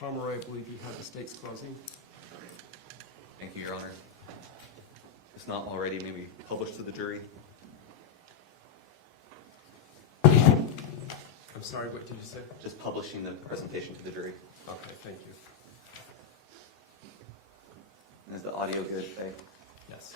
Pomeroy, I believe you had the state's closing. Thank you, Your Honor. If not already, maybe published to the jury. I'm sorry, what did you say? Just publishing the presentation to the jury. Okay, thank you. And is the audio good, Faye? Yes.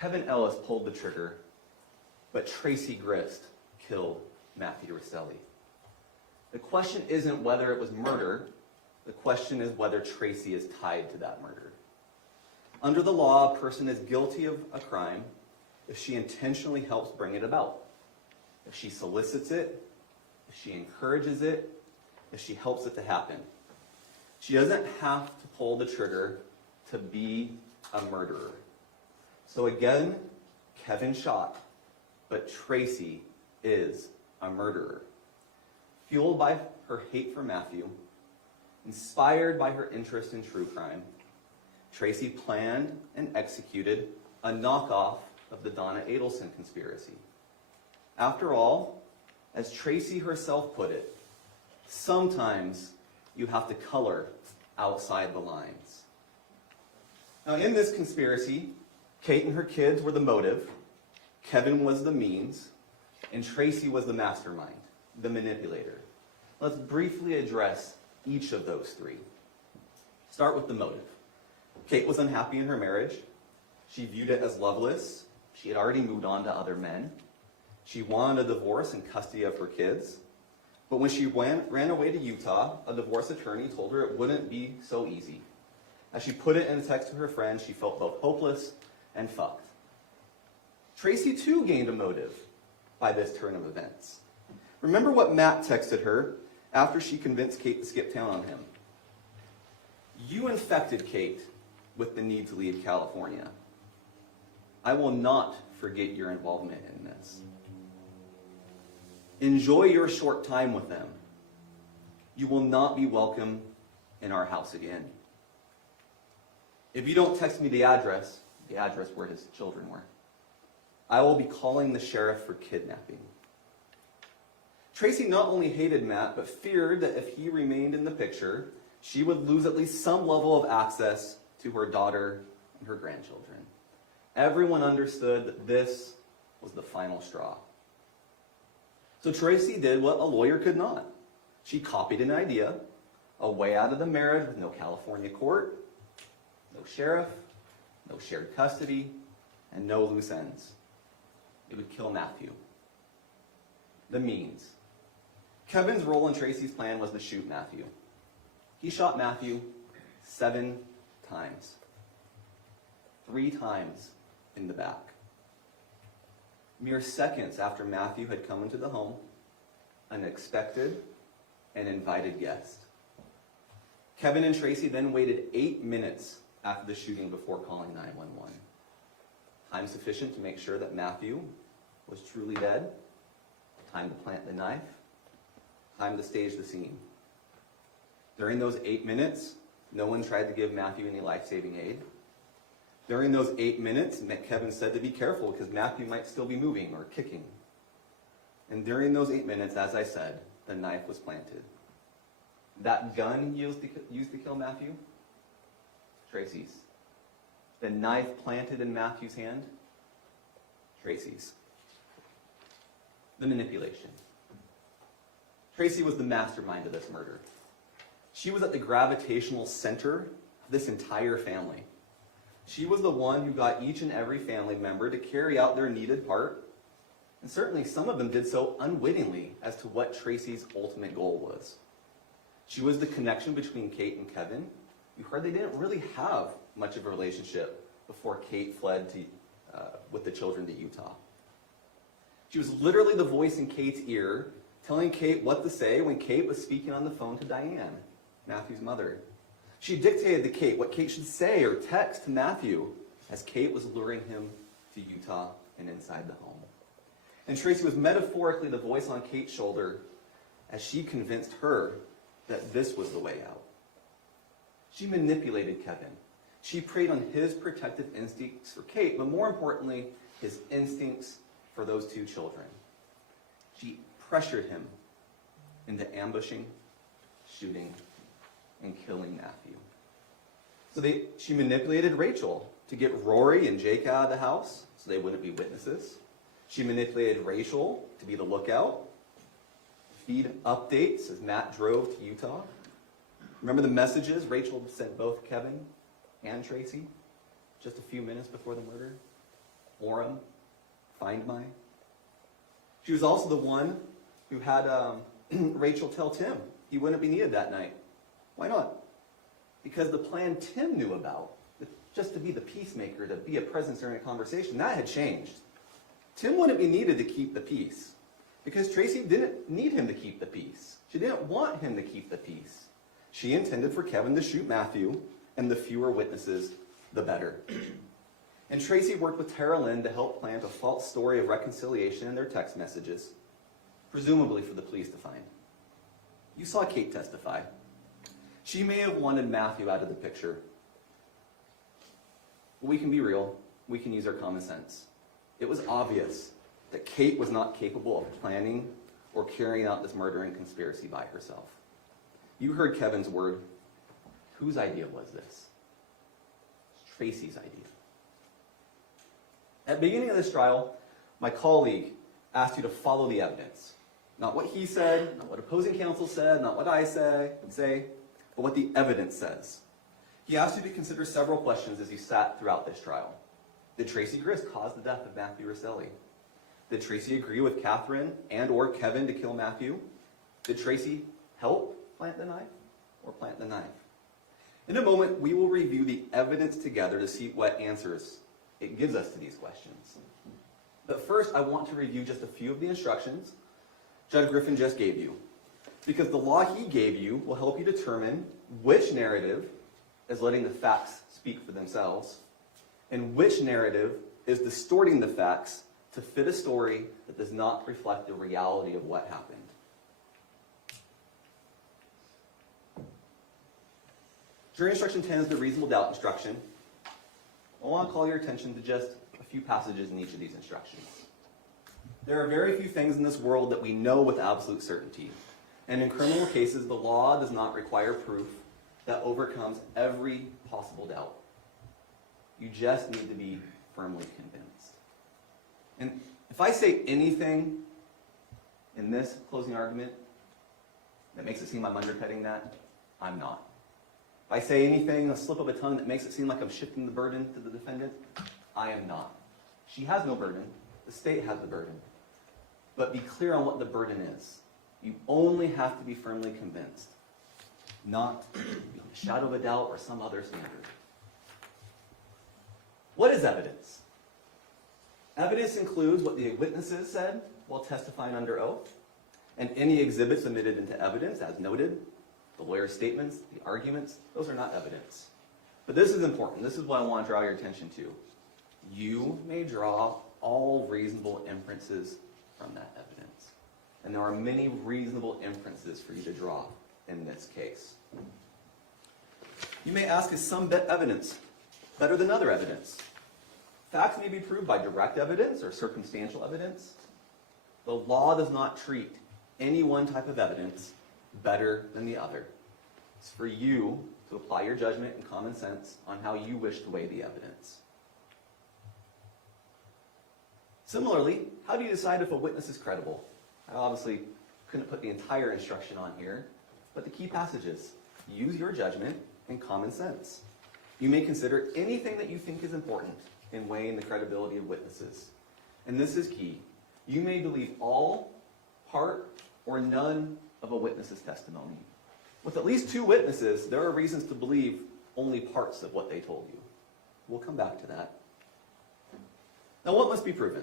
Kevin Ellis pulled the trigger, but Tracey Grist killed Matthew Restelli. The question isn't whether it was murder. The question is whether Tracey is tied to that murder. Under the law, a person is guilty of a crime if she intentionally helps bring it about, if she solicits it, if she encourages it, if she helps it to happen. She doesn't have to pull the trigger to be a murderer. So again, Kevin shot, but Tracey is a murderer. Fueled by her hate for Matthew, inspired by her interest in true crime, Tracey planned and executed a knockoff of the Donna Adelson conspiracy. After all, as Tracey herself put it, sometimes you have to color outside the lines. Now, in this conspiracy, Kate and her kids were the motive, Kevin was the means, and Tracey was the mastermind, the manipulator. Let's briefly address each of those three. Start with the motive. Kate was unhappy in her marriage. She viewed it as loveless. She had already moved on to other men. She wanted a divorce and custody of her kids. But when she ran away to Utah, a divorce attorney told her it wouldn't be so easy. As she put it in a text to her friend, she felt both hopeless and fucked. Tracey too gained a motive by this turn of events. Remember what Matt texted her after she convinced Kate to skip town on him. You infected Kate with the need to leave California. I will not forget your involvement in this. Enjoy your short time with them. You will not be welcome in our house again. If you don't text me the address where his children were, I will be calling the sheriff for kidnapping. Tracey not only hated Matt, but feared that if he remained in the picture, she would lose at least some level of access to her daughter and her grandchildren. Everyone understood that this was the final straw. So Tracey did what a lawyer could not. She copied an idea, a way out of the marriage with no California court, no sheriff, no shared custody, and no loose ends. It would kill Matthew. The means. Kevin's role in Tracey's plan was to shoot Matthew. He shot Matthew 7 times. 3 times in the back. Mere seconds after Matthew had come into the home, an expected and invited guest. Kevin and Tracey then waited 8 minutes after the shooting before calling 911. Time sufficient to make sure that Matthew was truly dead. Time to plant the knife. Time to stage the scene. During those 8 minutes, no one tried to give Matthew any life-saving aid. During those 8 minutes, Kevin said to be careful because Matthew might still be moving or kicking. And during those 8 minutes, as I said, the knife was planted. That gun used to kill Matthew, Tracey's. The knife planted in Matthew's hand, Tracey's. The manipulation. Tracey was the mastermind of this murder. She was at the gravitational center of this entire family. She was the one who got each and every family member to carry out their needed part, and certainly some of them did so unwittingly as to what Tracey's ultimate goal was. She was the connection between Kate and Kevin. You heard they didn't really have much of a relationship before Kate fled with the children to Utah. She was literally the voice in Kate's ear telling Kate what to say when Kate was speaking on the phone to Diane, Matthew's mother. She dictated to Kate what Kate should say or text to Matthew as Kate was luring him to Utah and inside the home. And Tracey was metaphorically the voice on Kate's shoulder as she convinced her that this was the way out. She manipulated Kevin. She preyed on his protective instincts for Kate, but more importantly, his instincts for those two children. She pressured him into ambushing, shooting, and killing Matthew. So she manipulated Rachel to get Rory and Jake out of the house so they wouldn't be witnesses. She manipulated Rachel to be the lookout, feed updates as Matt drove to Utah. Remember the messages Rachel sent both Kevin and Tracey just a few minutes before the murder? Orem, find my. She was also the one who had Rachel tell Tim he wouldn't be needed that night. Why not? Because the plan Tim knew about, just to be the peacemaker, to be a presence during a conversation, that had changed. Tim wouldn't be needed to keep the peace because Tracey didn't need him to keep the peace. She didn't want him to keep the peace. She intended for Kevin to shoot Matthew, and the fewer witnesses, the better. And Tracey worked with Tara Lynn to help plant a false story of reconciliation in their text messages, presumably for the police to find. You saw Kate testify. She may have wanted Matthew out of the picture. But we can be real. We can use our common sense. It was obvious that Kate was not capable of planning or carrying out this murdering conspiracy by herself. You heard Kevin's word. Whose idea was this? It's Tracey's idea. At the beginning of this trial, my colleague asked you to follow the evidence. Not what he said, not what opposing counsel said, not what I say, but what the evidence says. He asked you to consider several questions as you sat throughout this trial. Did Tracey Grist cause the death of Matthew Restelli? Did Tracey agree with Catherine and or Kevin to kill Matthew? Did Tracey help plant the knife or plant the knife? In a moment, we will review the evidence together to see what answers it gives us to these questions. But first, I want to review just a few of the instructions Judge Griffin just gave you, because the law he gave you will help you determine which narrative is letting the facts speak for themselves, and which narrative is distorting the facts to fit a story that does not reflect the reality of what happened. Jury instruction 10 is the reasonable doubt instruction. I want to call your attention to just a few passages in each of these instructions. There are very few things in this world that we know with absolute certainty. And in criminal cases, the law does not require proof that overcomes every possible doubt. You just need to be firmly convinced. And if I say anything in this closing argument that makes it seem I'm undercutting that, I'm not. If I say anything, a slip of a tongue that makes it seem like I'm shifting the burden to the defendant, I am not. She has no burden. The state has the burden. But be clear on what the burden is. You only have to be firmly convinced, not beyond a shadow of a doubt or some other standard. What is evidence? Evidence includes what the witnesses said while testifying under oath, and any exhibits admitted into evidence, as noted. The lawyer's statements, the arguments, those are not evidence. But this is important. This is what I want to draw your attention to. You may draw all reasonable inferences from that evidence. And there are many reasonable inferences for you to draw in this case. You may ask, is some evidence better than other evidence? Facts may be proved by direct evidence or circumstantial evidence. The law does not treat any one type of evidence better than the other. It's for you to apply your judgment and common sense on how you wish to weigh the evidence. Similarly, how do you decide if a witness is credible? I obviously couldn't put the entire instruction on here, but the key passages. Use your judgment and common sense. You may consider anything that you think is important in weighing the credibility of witnesses. And this is key. You may believe all, part, or none of a witness's testimony. With at least 2 witnesses, there are reasons to believe only parts of what they told you. We'll come back to that. Now, what must be proven?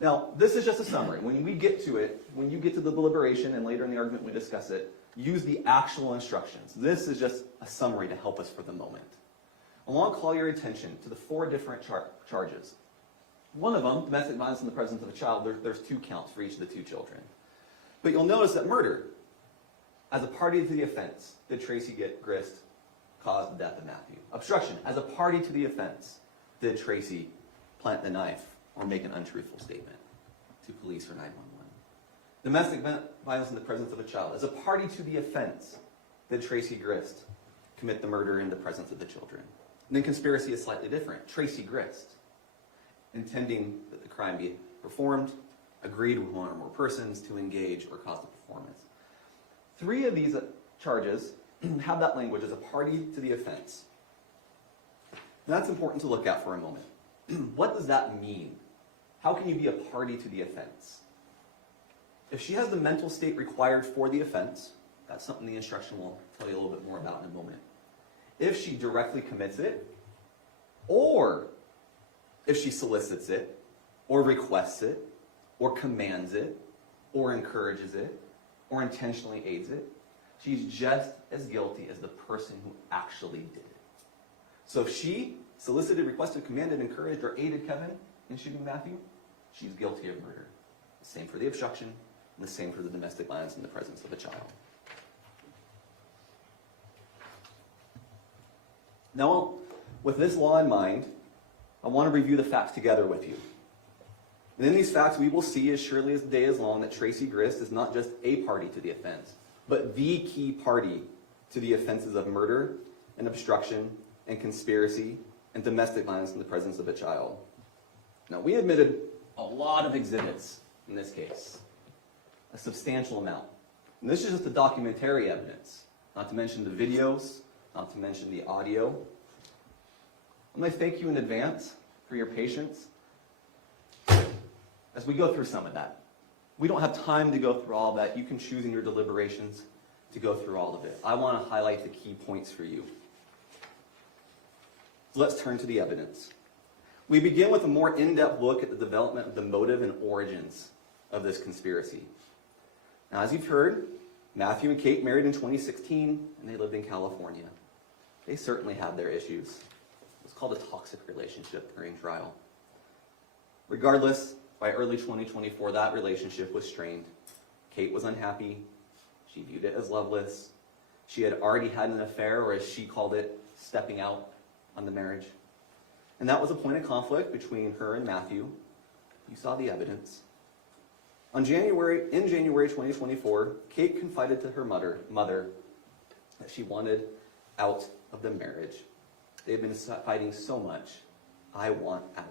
Now, this is just a summary. When we get to it, when you get to the deliberation and later in the argument we discuss it, use the actual instructions. This is just a summary to help us for the moment. I want to call your attention to the 4 different charges. One of them, domestic violence in the presence of a child, there's 2 counts for each of the 2 children. But you'll notice that murder, as a party to the offense, did Tracey Grist cause the death of Matthew? Obstruction, as a party to the offense, did Tracey plant the knife or make an untruthful statement to police or 911? Domestic violence in the presence of a child, as a party to the offense, did Tracey Grist commit the murder in the presence of the children? And then conspiracy is slightly different. Tracey Grist, intending that the crime be performed, agreed with one or more persons to engage or cause the performance. 3 of these charges have that language as a party to the offense. And that's important to look at for a moment. What does that mean? How can you be a party to the offense? If she has the mental state required for the offense, that's something the instruction will tell you a little bit more about in a moment. If she directly commits it, or if she solicits it, or requests it, or commands it, or encourages it, or intentionally aids it, she's just as guilty as the person who actually did it. So if she solicited, requested, commanded, encouraged, or aided Kevin in shooting Matthew, she's guilty of murder. The same for the obstruction, and the same for the domestic violence in the presence of a child. Now, with this law in mind, I want to review the facts together with you. And in these facts, we will see, as surely as the day is long, that Tracey Grist is not just a party to the offense, but the key party to the offenses of murder and obstruction and conspiracy and domestic violence in the presence of a child. Now, we admitted a lot of exhibits in this case, a substantial amount. And this is just the documentary evidence, not to mention the videos, not to mention the audio. I'm going to thank you in advance for your patience as we go through some of that. We don't have time to go through all of that. You can choose in your deliberations to go through all of it. I want to highlight the key points for you. Let's turn to the evidence. We begin with a more in-depth look at the development of the motive and origins of this conspiracy. Now, as you've heard, Matthew and Kate married in 2016, and they lived in California. They certainly have their issues. It was called a toxic relationship during trial. Regardless, by early 2024, that relationship was strained. Kate was unhappy. She viewed it as loveless. She had already had an affair, or as she called it, stepping out on the marriage. And that was a point of conflict between her and Matthew. You saw the evidence. In January 2024, Kate confided to her mother that she wanted out of the marriage. They had been fighting so much. I want out.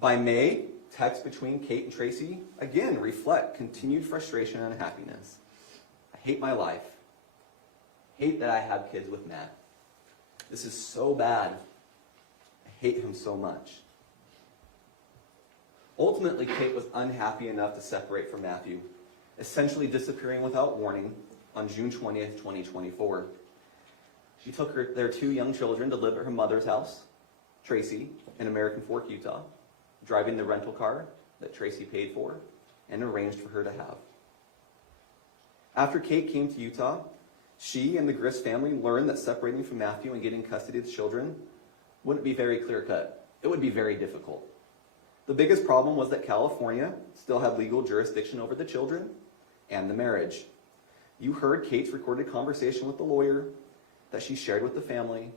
By May, texts between Kate and Tracey again reflect continued frustration and unhappiness. I hate my life. Hate that I have kids with Matt. This is so bad. I hate him so much. Ultimately, Kate was unhappy enough to separate from Matthew, essentially disappearing without warning on June 20th, 2024. She took their 2 young children to live at her mother's house, Tracey, in American Fork, Utah, driving the rental car that Tracey paid for and arranged for her to have. After Kate came to Utah, she and the Grist family learned that separating from Matthew and getting custody of the children wouldn't be very clear-cut. It would be very difficult. The biggest problem was that California still had legal jurisdiction over the children and the marriage. You heard Kate's recorded conversation with the lawyer that she shared with the family,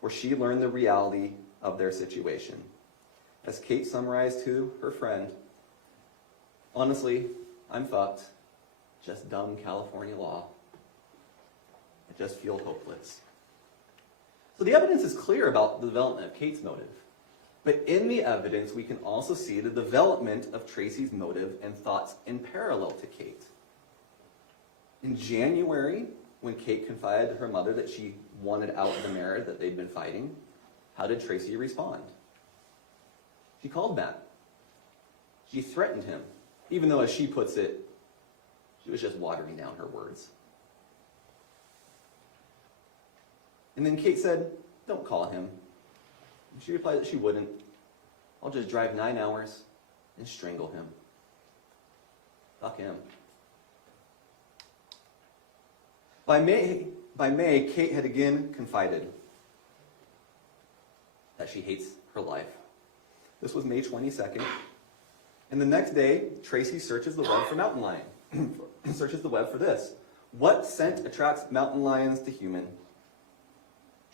where she learned the reality of their situation. As Kate summarized to her friend, honestly, I'm fucked. Just dumb California law. I just feel hopeless. So the evidence is clear about the development of Kate's motive. But in the evidence, we can also see the development of Tracey's motive and thoughts in parallel to Kate. In January, when Kate confided to her mother that she wanted out of the marriage that they'd been fighting, how did Tracey respond? She called Matt. She threatened him, even though, as she puts it, she was just watering down her words. And then Kate said, "Don't call him." And she replied that she wouldn't. "I'll just drive 9 hours and strangle him. Fuck him. By May, Kate had again confided that she hates her life. This was May 22nd. And the next day, Tracey searches the web for mountain lion. Searches the web for this. What scent attracts mountain lions to human?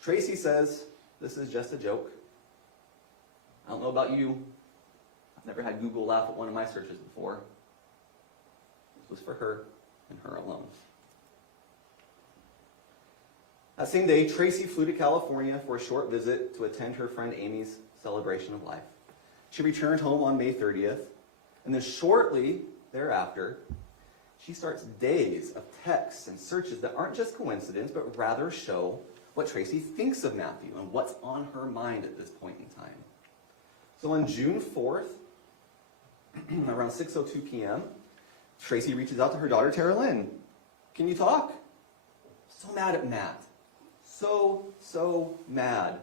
Tracey says, this is just a joke. I don't know about you. I've never had Google laugh at one of my searches before. This was for her and her alone. That same day, Tracey flew to California for a short visit to attend her friend Amy's celebration of life. She returned home on May 30th, and then shortly thereafter, she starts days of texts and searches that aren't just coincidence, but rather show what Tracey thinks of Matthew and what's on her mind at this point in time. So on June 4th, around 6:02 p.m., Tracey reaches out to her daughter, Tara Lynn. Can you talk? So mad at Matt. So mad.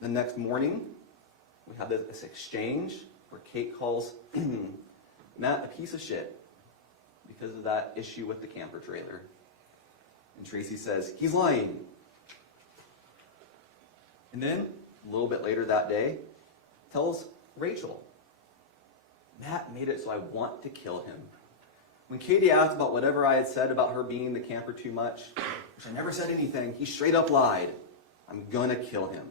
The next morning, we have this exchange where Kate calls Matt a piece of shit because of that issue with the camper trailer. And Tracey says, he's lying. And then, a little bit later that day, tells Rachel, Matt made it so I want to kill him. When Katie asked about whatever I had said about her being in the camper too much, which I never said anything, he straight up lied. I'm gonna kill him.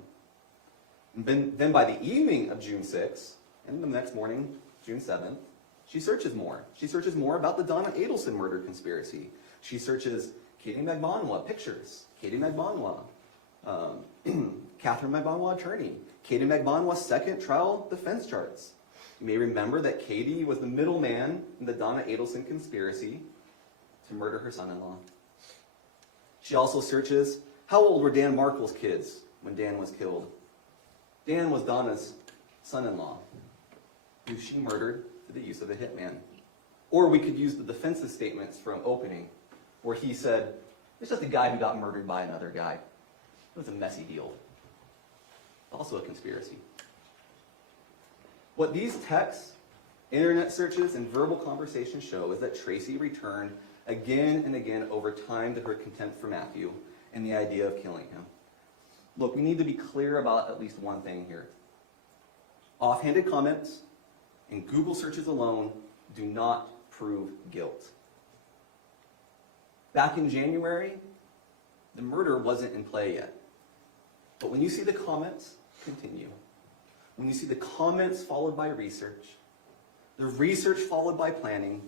And then by the evening of June 6th, and the next morning, June 7th, she searches more. She searches more about the Donna Adelson murder conspiracy. She searches Katie Magbanwa pictures, Katie Magbanwa, Catherine Magbanwa attorney, Katie Magbanwa's second trial defense charts. You may remember that Katie was the middleman in the Donna Adelson conspiracy to murder her son-in-law. She also searches, how old were Dan Markle's kids when Dan was killed? Dan was Donna's son-in-law, who she murdered through the use of a hitman. Or we could use the defense's statements from opening, where he said, it's just a guy who got murdered by another guy. It was a messy deal. Also a conspiracy. What these texts, internet searches, and verbal conversations show is that Tracey returned again and again over time to her contempt for Matthew and the idea of killing him. Look, we need to be clear about at least one thing here. Offhanded comments and Google searches alone do not prove guilt. Back in January, the murder wasn't in play yet. But when you see the comments continue, when you see the comments followed by research, the research followed by planning,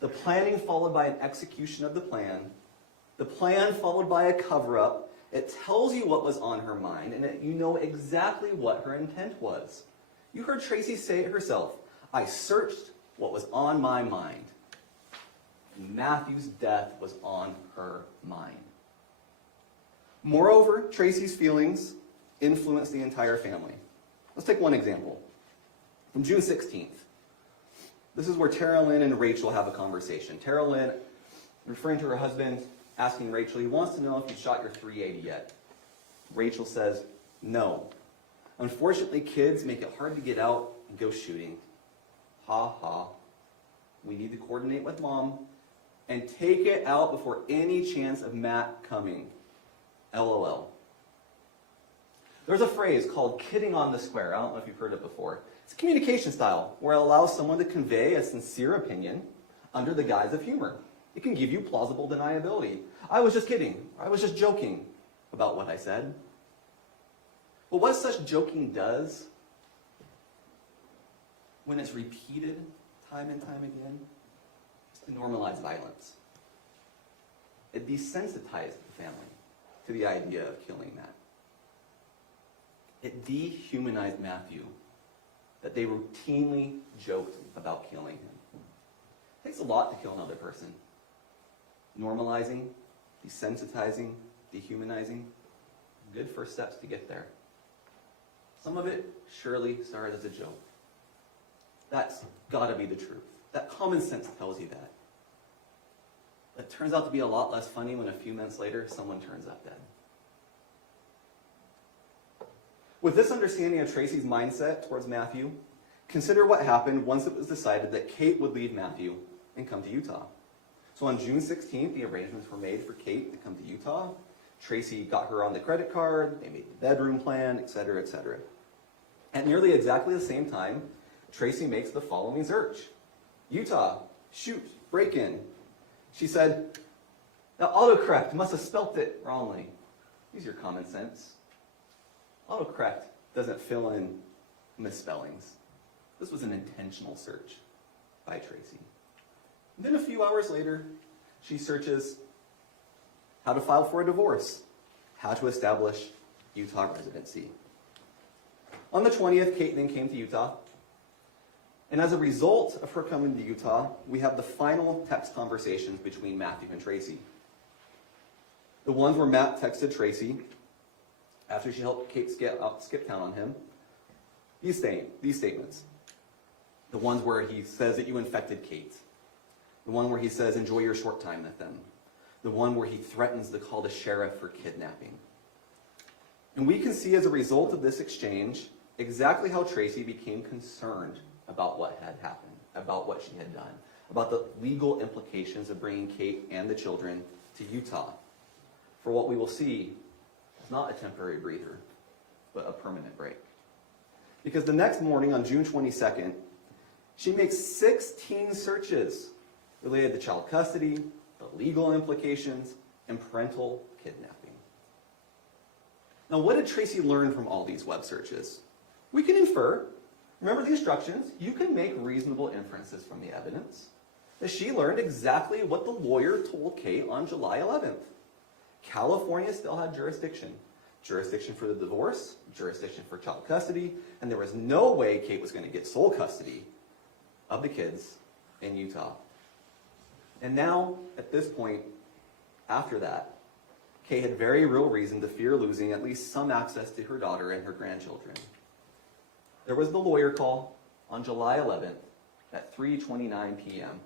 the planning followed by an execution of the plan followed by a cover-up, it tells you what was on her mind, and that you know exactly what her intent was. You heard Tracey say it herself. I searched what was on my mind. And Matthew's death was on her mind. Moreover, Tracey's feelings influenced the entire family. Let's take one example. From June 16th. This is where Tara Lynn and Rachel have a conversation. Tara Lynn, referring to her husband, asking Rachel, he wants to know if you shot your .380 yet. Rachel says, no. Unfortunately, kids make it hard to get out and go shooting. Ha ha. We need to coordinate with mom and take it out before any chance of Matt coming. LOL. There's a phrase called kidding on the square. I don't know if you've heard it before. It's a communication style where it allows someone to convey a sincere opinion under the guise of humor. It can give you plausible deniability. I was just kidding. I was just joking about what I said. But what such joking does, when it's repeated time and time again, is to normalize violence. It desensitized the family to the idea of killing Matt. It dehumanized Matthew, that they routinely joked about killing him. It takes a lot to kill another person. Normalizing, desensitizing, dehumanizing, good first steps to get there. Some of it surely started as a joke. That's gotta be the truth. That common sense tells you that. It turns out to be a lot less funny when a few minutes later someone turns up dead. With this understanding of Tracey's mindset towards Matthew, Consider what happened once it was decided that Kate would leave Matthew and come to Utah. So on June 16th, the arrangements were made for Kate to come to Utah. Tracey got her on the credit card, they made the bedroom plan, etc., etc. At nearly exactly the same time, Tracey makes the following search. Utah, shoot, break in. She said, the autocorrect must have spelt it wrongly. Use your common sense. Autocorrect doesn't fill in misspellings. This was an intentional search by Tracey. And then a few hours later, she searches how to file for a divorce, how to establish Utah residency. On the 20th, Kate then came to Utah. And as a result of her coming to Utah, we have the final text conversations between Matthew and Tracey. The ones where Matt texted Tracey after she helped Kate skip town on him. These statements. The ones where he says that you infected Kate. The one where he says, enjoy your short time with them. The one where he threatens to call the sheriff for kidnapping. And we can see as a result of this exchange exactly how Tracey became concerned about what had happened, about what she had done, about the legal implications of bringing Kate and the children to Utah. For what we will see is not a temporary breather, but a permanent break. Because the next morning, on June 22nd, she makes 16 searches related to child custody, the legal implications, and parental kidnapping. Now, what did Tracey learn from all these web searches? We can infer, remember the instructions, you can make reasonable inferences from the evidence, that she learned exactly what the lawyer told Kate on July 11th. California still had jurisdiction. Jurisdiction for the divorce, jurisdiction for child custody, and there was no way Kate was going to get sole custody of the kids in Utah. And now, at this point, after that, Kate had very real reason to fear losing at least some access to her daughter and her grandchildren. There was the lawyer call on July 11th at 3:29 p.m.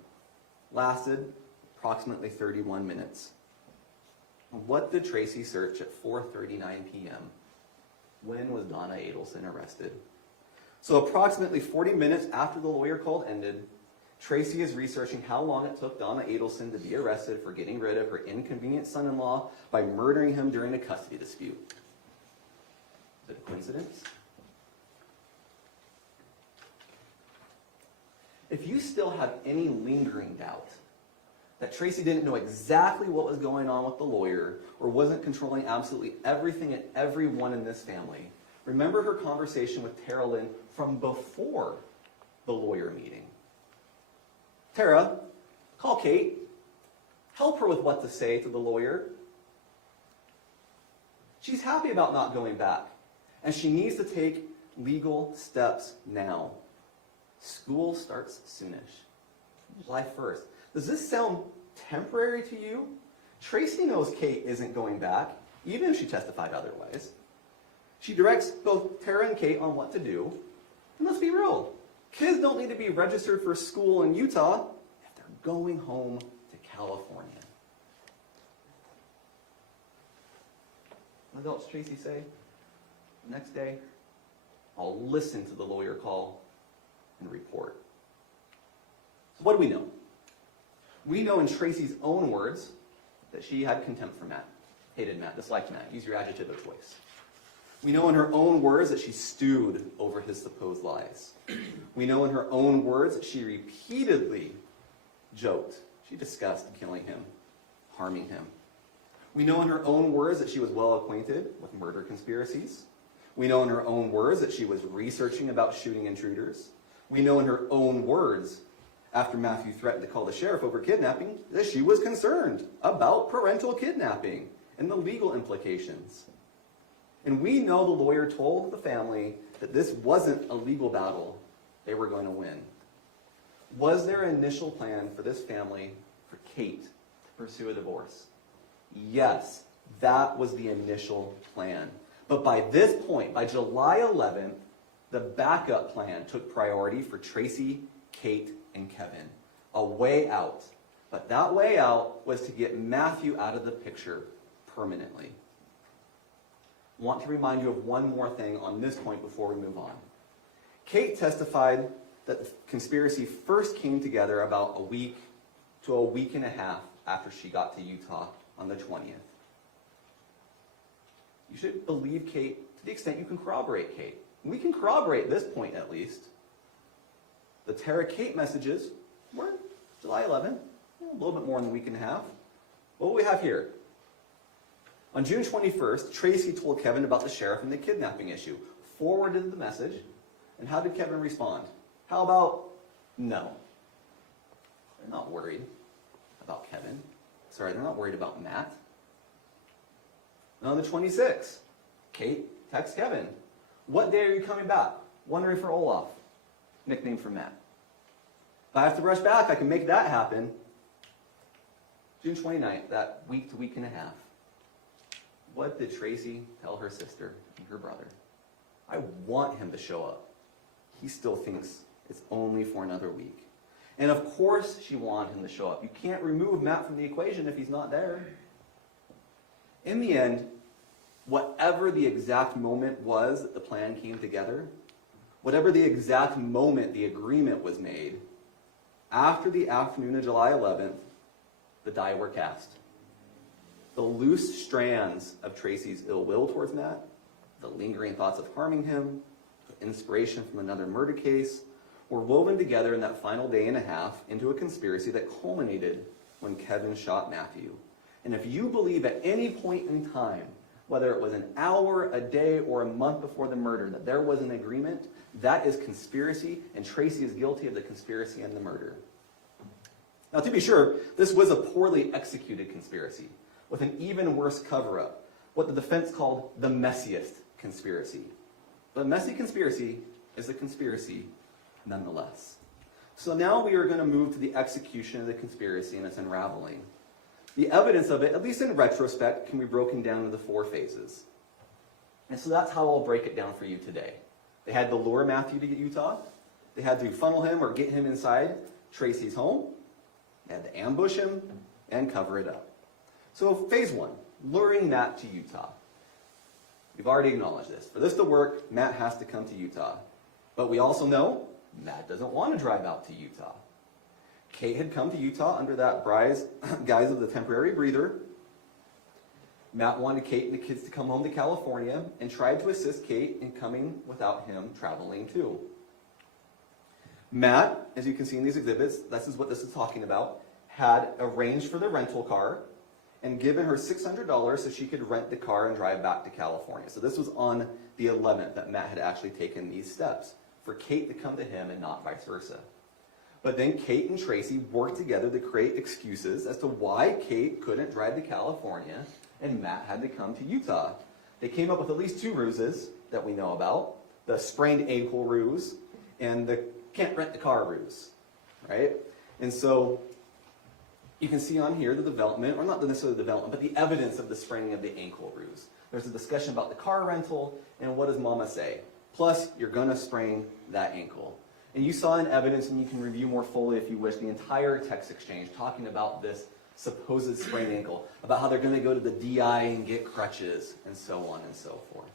Lasted approximately 31 minutes. What did Tracey search at 4:39 p.m.? When was Donna Adelson arrested? So approximately 40 minutes after the lawyer call ended, Tracey is researching how long it took Donna Adelson to be arrested for getting rid of her inconvenient son-in-law by murdering him during a custody dispute. Is it a coincidence? If you still have any lingering doubt that Tracey didn't know exactly what was going on with the lawyer or wasn't controlling absolutely everything and everyone in this family, remember her conversation with Tara Lynn from before the lawyer meeting. Tara, call Kate. Help her with what to say to the lawyer. She's happy about not going back, and she needs to take legal steps now. School starts soonish, July 1st. Does this sound temporary to you? Tracey knows Kate isn't going back, even if she testified otherwise. She directs both Tara and Kate on what to do. And let's be real, kids don't need to be registered for school in Utah if they're going home to California. What else Tracey say? The next day, I'll listen to the lawyer call and report. So what do we know? We know in Tracey's own words that she had contempt for Matt, hated Matt, disliked Matt. Use your adjective of choice. We know in her own words that she stewed over his supposed lies. We know in her own words that she repeatedly joked. She discussed killing him, harming him. We know in her own words that she was well acquainted with murder conspiracies. We know in her own words that she was researching about shooting intruders. We know in her own words, after Matthew threatened to call the sheriff over kidnapping, that she was concerned about parental kidnapping and the legal implications. And we know the lawyer told the family that this wasn't a legal battle they were going to win. Was there an initial plan for this family, for Kate, to pursue a divorce? Yes, that was the initial plan. But by this point, by July 11th, the backup plan took priority for Tracey, Kate, and Kevin. A way out. But that way out was to get Matthew out of the picture permanently. I want to remind you of one more thing on this point before we move on. Kate testified that the conspiracy first came together about a week to a week and a half after she got to Utah on the 20th. You should believe Kate to the extent you can corroborate Kate. We can corroborate this point at least. The Tara Kate messages were July 11th, a little bit more than a week and a half. What do we have here? On June 21st, Tracey told Kevin about the sheriff and the kidnapping issue, forwarded the message, and how did Kevin respond? How about no? They're not worried about Kevin. Sorry, they're not worried about Matt. And on the 26th, Kate texts Kevin, "What day are you coming back? Wondering for Olaf." Nickname for Matt. "If I have to rush back, I can make that happen." June 29th, that week to week and a half. What did Tracey tell her sister and her brother? "I want him to show up. He still thinks it's only for another week." And of course she wanted him to show up. You can't remove Matt from the equation if he's not there. In the end, whatever the exact moment was that the plan came together, whatever the exact moment the agreement was made, after the afternoon of July 11th, the die were cast. The loose strands of Tracey's ill will towards Matt, the lingering thoughts of harming him, the inspiration from another murder case, were woven together in that final day and a half into a conspiracy that culminated when Kevin shot Matthew. And if you believe at any point in time, whether it was an hour, a day, or a month before the murder, that there was an agreement, that is conspiracy, and Tracey is guilty of the conspiracy and the murder. Now, to be sure, this was a poorly executed conspiracy, with an even worse cover-up, what the defense called the messiest conspiracy. But a messy conspiracy is a conspiracy nonetheless. So now we are going to move to the execution of the conspiracy and its unraveling. The evidence of it, at least in retrospect, can be broken down into 4 phases. And so that's how I'll break it down for you today. They had to lure Matthew to Utah. They had to funnel him or get him inside Tracey's home. They had to ambush him and cover it up. So phase 1, luring Matt to Utah. We've already acknowledged this. For this to work, Matt has to come to Utah. But we also know Matt doesn't want to drive out to Utah. Kate had come to Utah under that guise of the temporary breather. Matt wanted Kate and the kids to come home to California and tried to assist Kate in coming without him traveling too. Matt, as you can see in these exhibits, this is what this is talking about, had arranged for the rental car and given her $600 so she could rent the car and drive back to California. So this was on the 11th that Matt had actually taken these steps, for Kate to come to him and not vice versa. But then Kate and Tracey worked together to create excuses as to why Kate couldn't drive to California and Matt had to come to Utah. They came up with at least 2 ruses that we know about, the sprained ankle ruse and the can't rent the car ruse, right? And so you can see on here the development, or not necessarily the development, but the evidence of the spraining of the ankle ruse. There's a discussion about the car rental and what does mama say? Plus, you're gonna sprain that ankle. And you saw in evidence, and you can review more fully if you wish, the entire text exchange talking about this supposed sprained ankle, about how they're going to go to the DI and get crutches, and so on and so forth.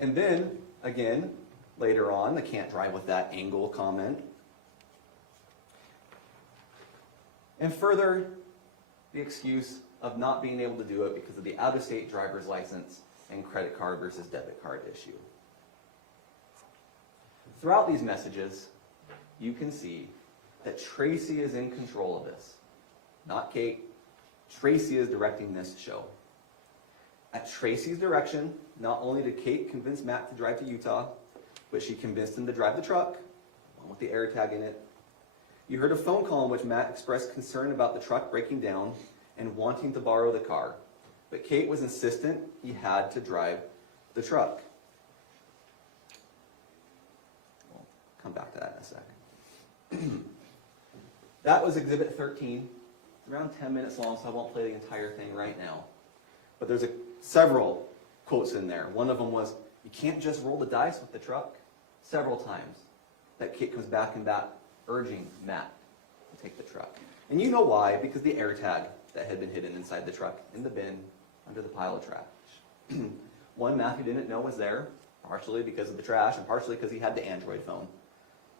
And then, again, later on, the can't drive with that angle comment. And further, the excuse of not being able to do it because of the out-of-state driver's license and credit card versus debit card issue. Throughout these messages, you can see that Tracey is in control of this. Not Kate. Tracey is directing this show. At Tracey's direction, not only did Kate convince Matt to drive to Utah, but she convinced him to drive the truck, one with the air tag in it. You heard a phone call in which Matt expressed concern about the truck breaking down and wanting to borrow the car. But Kate was insistent he had to drive the truck. Come back to that in a second. That was Exhibit 13. It's around 10 minutes long, so I won't play the entire thing right now. But there's several quotes in there. One of them was, "You can't just roll the dice with the truck." Several times that Kate comes back and back, urging Matt to take the truck. And you know why, because the air tag that had been hidden inside the truck, in the bin, under the pile of trash. One, Matthew didn't know was there. partially because of the trash and partially because he had the Android phone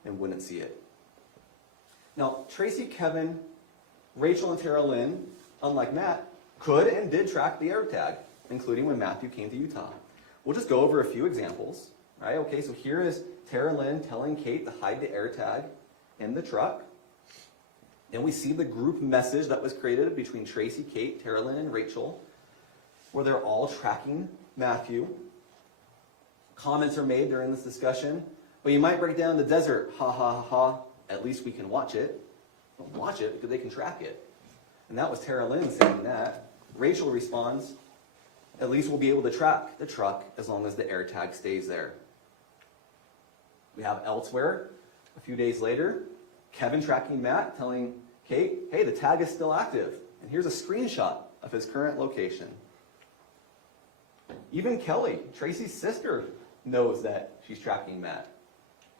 and wouldn't see it. Now, Tracey, Kevin, Rachel, and Tara Lynn, unlike Matt, could and did track the AirTag, including when Matthew came to Utah. We'll just go over a few examples. Right? Okay, so here is Tara Lynn telling Kate to hide the AirTag in the truck. And we see the group message that was created between Tracey, Kate, Tara Lynn, and Rachel, where they're all tracking Matthew. Comments are made during this discussion. Well, you might break down the desert. Ha ha ha ha. At least we can watch it. Don't watch it because they can track it. And that was Tara Lynn saying that. Rachel responds, at least we'll be able to track the truck as long as the AirTag stays there. We have elsewhere, a few days later, Kevin tracking Matt, telling Kate, hey, the tag is still active. And here's a screenshot of his current location. Even Kelly, Tracey's sister, knows that she's tracking Matt.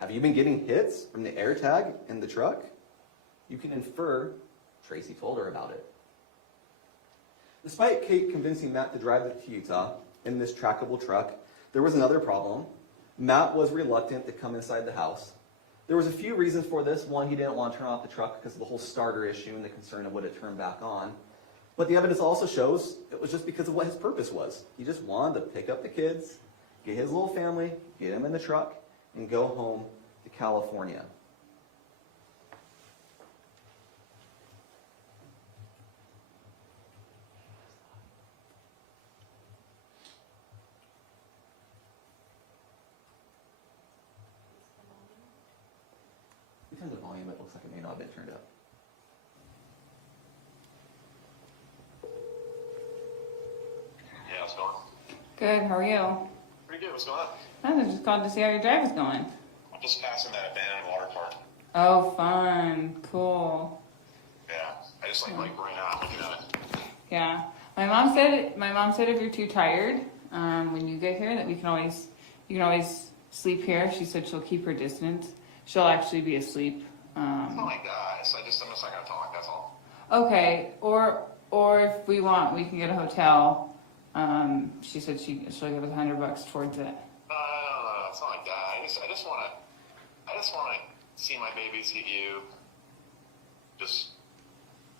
Have you been getting hits from the AirTag in the truck? You can infer Tracey told her about it. Despite Kate convincing Matt to drive to Utah in this trackable truck, there was another problem. Matt was reluctant to come inside the house. There was a few reasons for this. One, he didn't want to turn off the truck because of the whole starter issue and the concern of would it turn back on. But the evidence also shows it was just because of what his purpose was. He just wanted to pick up the kids, get his little family, get them in the truck, and go home to California. In terms of volume, it looks like it may not have been turned up. Yeah, what's going on? Good, how are you? Pretty good, what's going on? I just called to see how your drive is going. I'm just passing that abandoned water park. Oh, fun, cool. Yeah, I just like right now, I'm looking at it. Yeah, my mom said if you're too tired, when you get here, that you can always sleep here. She said she'll keep her distance. She'll actually be asleep. It's not like that, I'm just not gonna talk, that's all. Okay, or if we want, we can get a hotel. She said she'll give us $100 towards it. No, it's not like that. I just wanna see my baby, see you.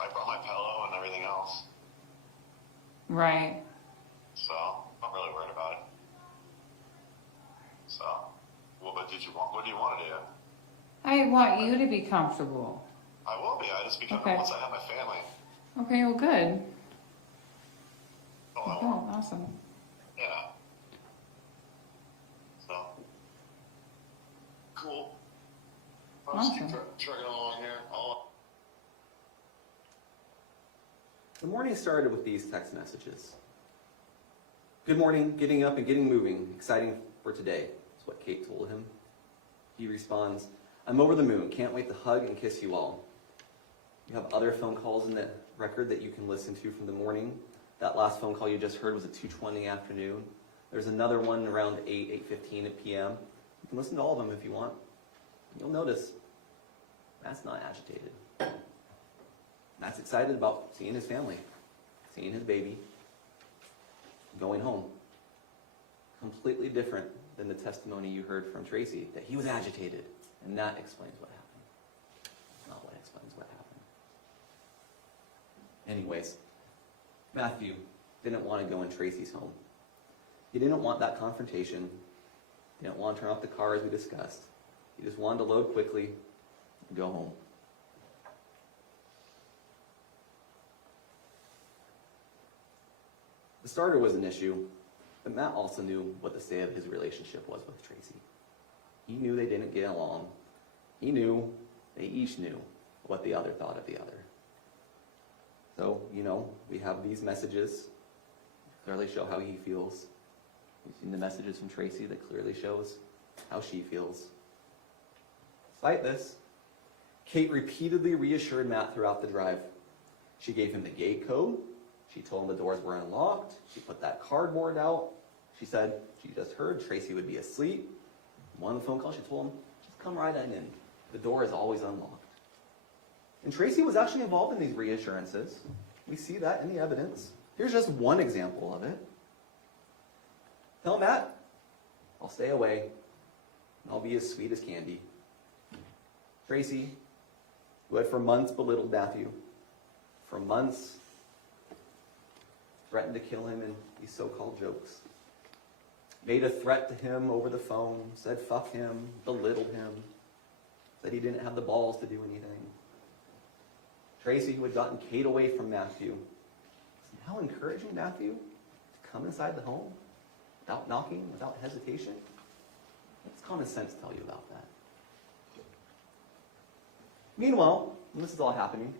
I brought my pillow and everything else. Right. So, I'm not really worried about it. So, well, but what do you want to do? I want you to be comfortable. I will be, I just become Okay. once I have my family. Okay, well, good. All I Okay, want. awesome. Yeah. So, cool. I'll just keep Awesome. trucking along here. The morning started with these text messages. Good morning, getting up and getting moving. Exciting for today. That's what Kate told him. He responds, I'm over the moon. Can't wait to hug and kiss you all. You have other phone calls in the record that you can listen to from the morning. That last phone call you just heard was at 2:20 afternoon. There's another one around 8:15 p.m. You can listen to all of them if you want. You'll notice Matt's not agitated. Matt's excited about seeing his family, seeing his baby, going home. Completely different than the testimony you heard from Tracey, that he was agitated, and that explains what happened. Not what explains what happened. Anyways, Matthew didn't want to go in Tracey's home. He didn't want that confrontation. He didn't want to turn off the car as we discussed. He just wanted to load quickly and go home. The starter was an issue, but Matt also knew what the state of his relationship was with Tracey. He knew they didn't get along. He knew, they each knew what the other thought of the other. So, we have these messages that clearly show how he feels. We've seen the messages from Tracey that clearly shows how she feels. Despite this, Kate repeatedly reassured Matt throughout the drive. She gave him the gate code. She told him the doors were unlocked. She put that cardboard out. She said she just heard Tracey would be asleep. One of the phone calls, she told him, just come right on in. The door is always unlocked. And Tracey was actually involved in these reassurances. We see that in the evidence. Here's just one example of it. Tell Matt, I'll stay away, and I'll be as sweet as candy. Tracey, who had for months belittled Matthew, for months threatened to kill him in these so-called jokes, made a threat to him over the phone, said fuck him, belittled him, said he didn't have the balls to do anything. Tracey, who had gotten Kate away from Matthew, is now encouraging Matthew to come inside the home without knocking, without hesitation. What's common sense tell you about that? Meanwhile, when this is all happening,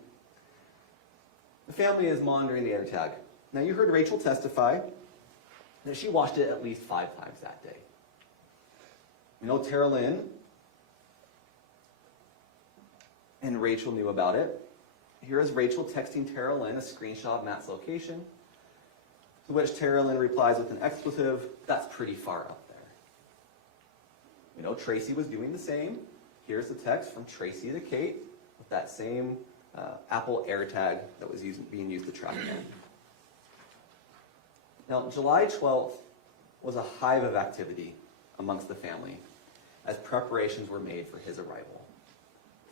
the family is monitoring the AirTag. Now, you heard Rachel testify that she watched it at least 5 times that day. You know, Tara Lynn and Rachel knew about it. Here is Rachel texting Tara Lynn a screenshot of Matt's location, to which Tara Lynn replies with an expletive, "That's pretty far up there." You know, Tracey was doing the same. Here's the text from Tracey to Kate with that same Apple AirTag that was being used to track him. Now, July 12th was a hive of activity amongst the family as preparations were made for his arrival.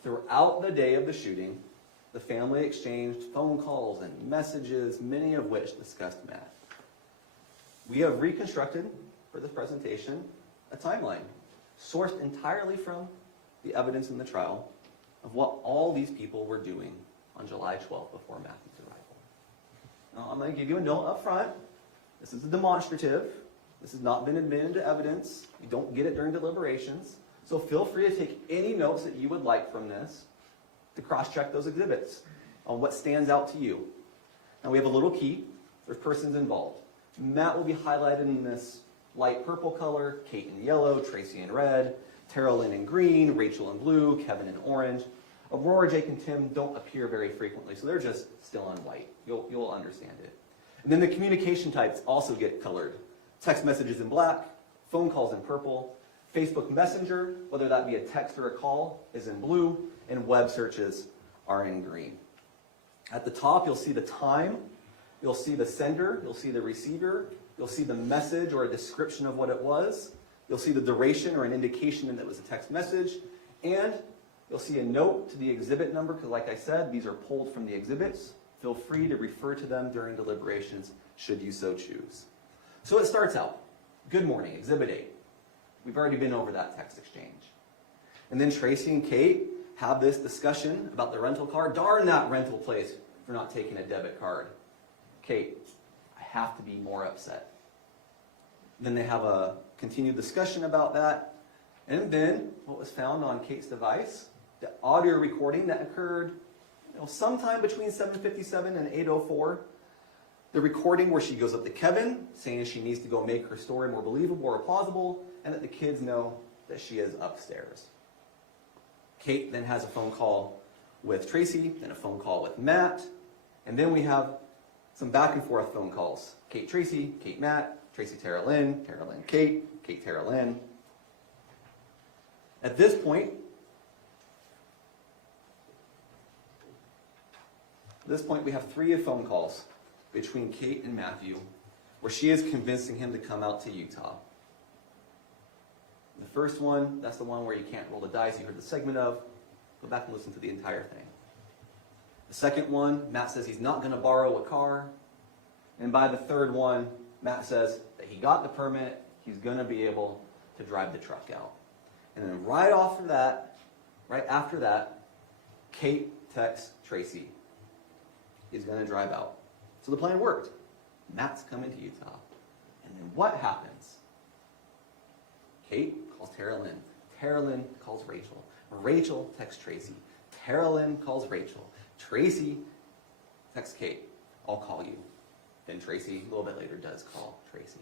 Throughout the day of the shooting, the family exchanged phone calls and messages, many of which discussed Matt. We have reconstructed, for this presentation, a timeline sourced entirely from the evidence in the trial of what all these people were doing on July 12th before Matthew's arrival. Now, I'm going to give you a note up front. This is a demonstrative. This has not been admitted into evidence. You don't get it during deliberations. So feel free to take any notes that you would like from this to cross-check those exhibits on what stands out to you. Now we have a little key. There's persons involved. Matt will be highlighted in this light purple color, Kate in yellow, Tracey in red, Tara Lynn in green, Rachel in blue, Kevin in orange. Aurora, Jake, and Tim don't appear very frequently, so they're just still on white. You'll understand it. And then the communication types also get colored. Text messages in black, phone calls in purple, Facebook Messenger, whether that be a text or a call, is in blue, and web searches are in green. At the top, you'll see the time, you'll see the sender, you'll see the receiver, you'll see the message or a description of what it was, you'll see the duration or an indication that it was a text message, and you'll see a note to the exhibit number, because like I said, these are pulled from the exhibits. Feel free to refer to them during deliberations, should you so choose. So it starts out, good morning, Exhibit 8. We've already been over that text exchange. And then Tracey and Kate have this discussion about the rental car. Darn that rental place for not taking a debit card. Kate, I have to be more upset. Then they have a continued discussion about that. And then what was found on Kate's device, the audio recording that occurred sometime between 7:57 and 8:04, the recording where she goes up to Kevin, saying she needs to go make her story more believable or plausible, and that the kids know that she is upstairs. Kate then has a phone call with Tracey, then a phone call with Matt, and then we have some back and forth phone calls. Kate Tracey, Kate Matt, Tracey Tara Lynn Kate, Kate Tara Lynn. At this point, we have 3 phone calls between Kate and Matthew where she is convincing him to come out to Utah. The first one, that's the one where you can't roll the dice, you heard the segment of. Go back and listen to the entire thing. The second one, Matt says he's not going to borrow a car. And by the third one, Matt says that he got the permit, he's going to be able to drive the truck out. And then right after that, Kate texts Tracey. He's going to drive out. So the plan worked. Matt's coming to Utah. And then what happens? Kate calls Tara Lynn. Tara Lynn calls Rachel. Rachel texts Tracey. Tara Lynn calls Rachel. Tracey texts Kate. I'll call you. Then Tracey, a little bit later, does call Tracey.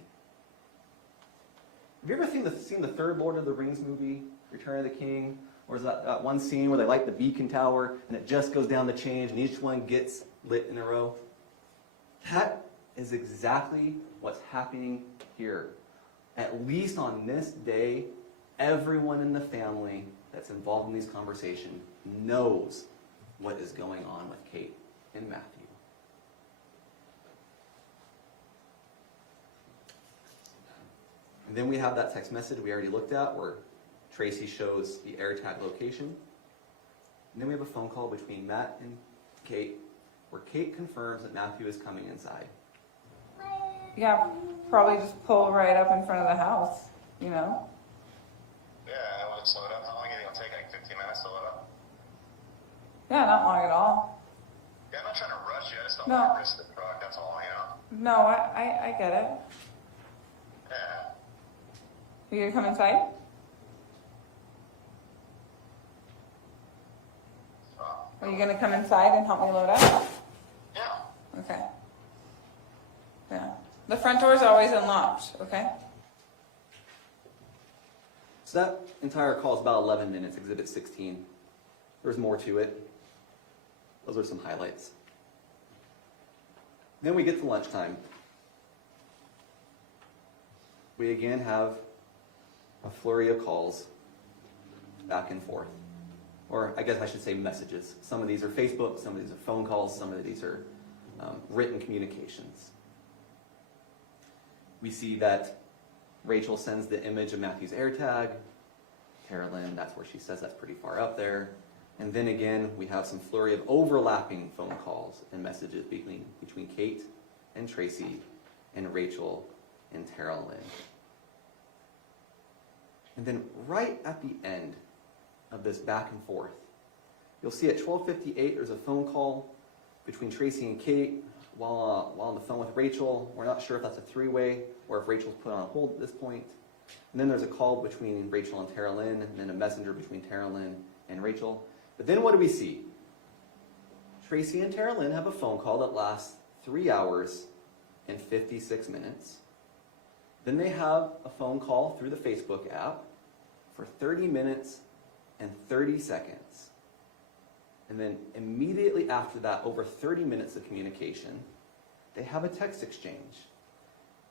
Have you ever seen the third Lord of the Rings movie, Return of the King? Or is that one scene where they light the beacon tower and it just goes down the change and each one gets lit in a row? That is exactly what's happening here. At least on this day, everyone in the family that's involved in these conversations knows what is going on with Kate and Matthew. And then we have that text message we already looked at where Tracey shows the AirTag location. And then we have a phone call between Matt and Kate where Kate confirms that Matthew is coming inside. Yeah, probably just pull right up in front of the house, you know? Yeah, I would slow it up. How long is it going to take? Like 15 minutes to load up? Yeah, not long at all. Yeah, I'm not trying to rush you. I just don't No. want to risk the truck. That's all, you know? No, I get it. Yeah. You gonna come inside? Are you gonna come inside and help me load up? Yeah. Okay. Yeah. The front door is always unlocked, okay? So that entire call is about 11 minutes, Exhibit 16. There's more to it. Those are some highlights. Then we get to lunchtime. We again have a flurry of calls back and forth. Or I guess I should say messages. Some of these are Facebook, some of these are phone calls, some of these are written communications. We see that Rachel sends the image of Matthew's AirTag. Carolyn, that's where she says that's pretty far up there. And then again, we have some flurry of overlapping phone calls and messages between Kate and Tracey and Rachel and Tara Lynn. And then right at the end of this back and forth, you'll see at 12:58 there's a phone call between Tracey and Kate while on the phone with Rachel. We're not sure if that's a three-way or if Rachel's put on hold at this point. And then there's a call between Rachel and Tara Lynn, and then a messenger between Tara Lynn and Rachel. But then what do we see? Tracey and Tara Lynn have a phone call that lasts 3 hours and 56 minutes. Then they have a phone call through the Facebook app for 30 minutes and 30 seconds. And then immediately after that, over 30 minutes of communication, they have a text exchange.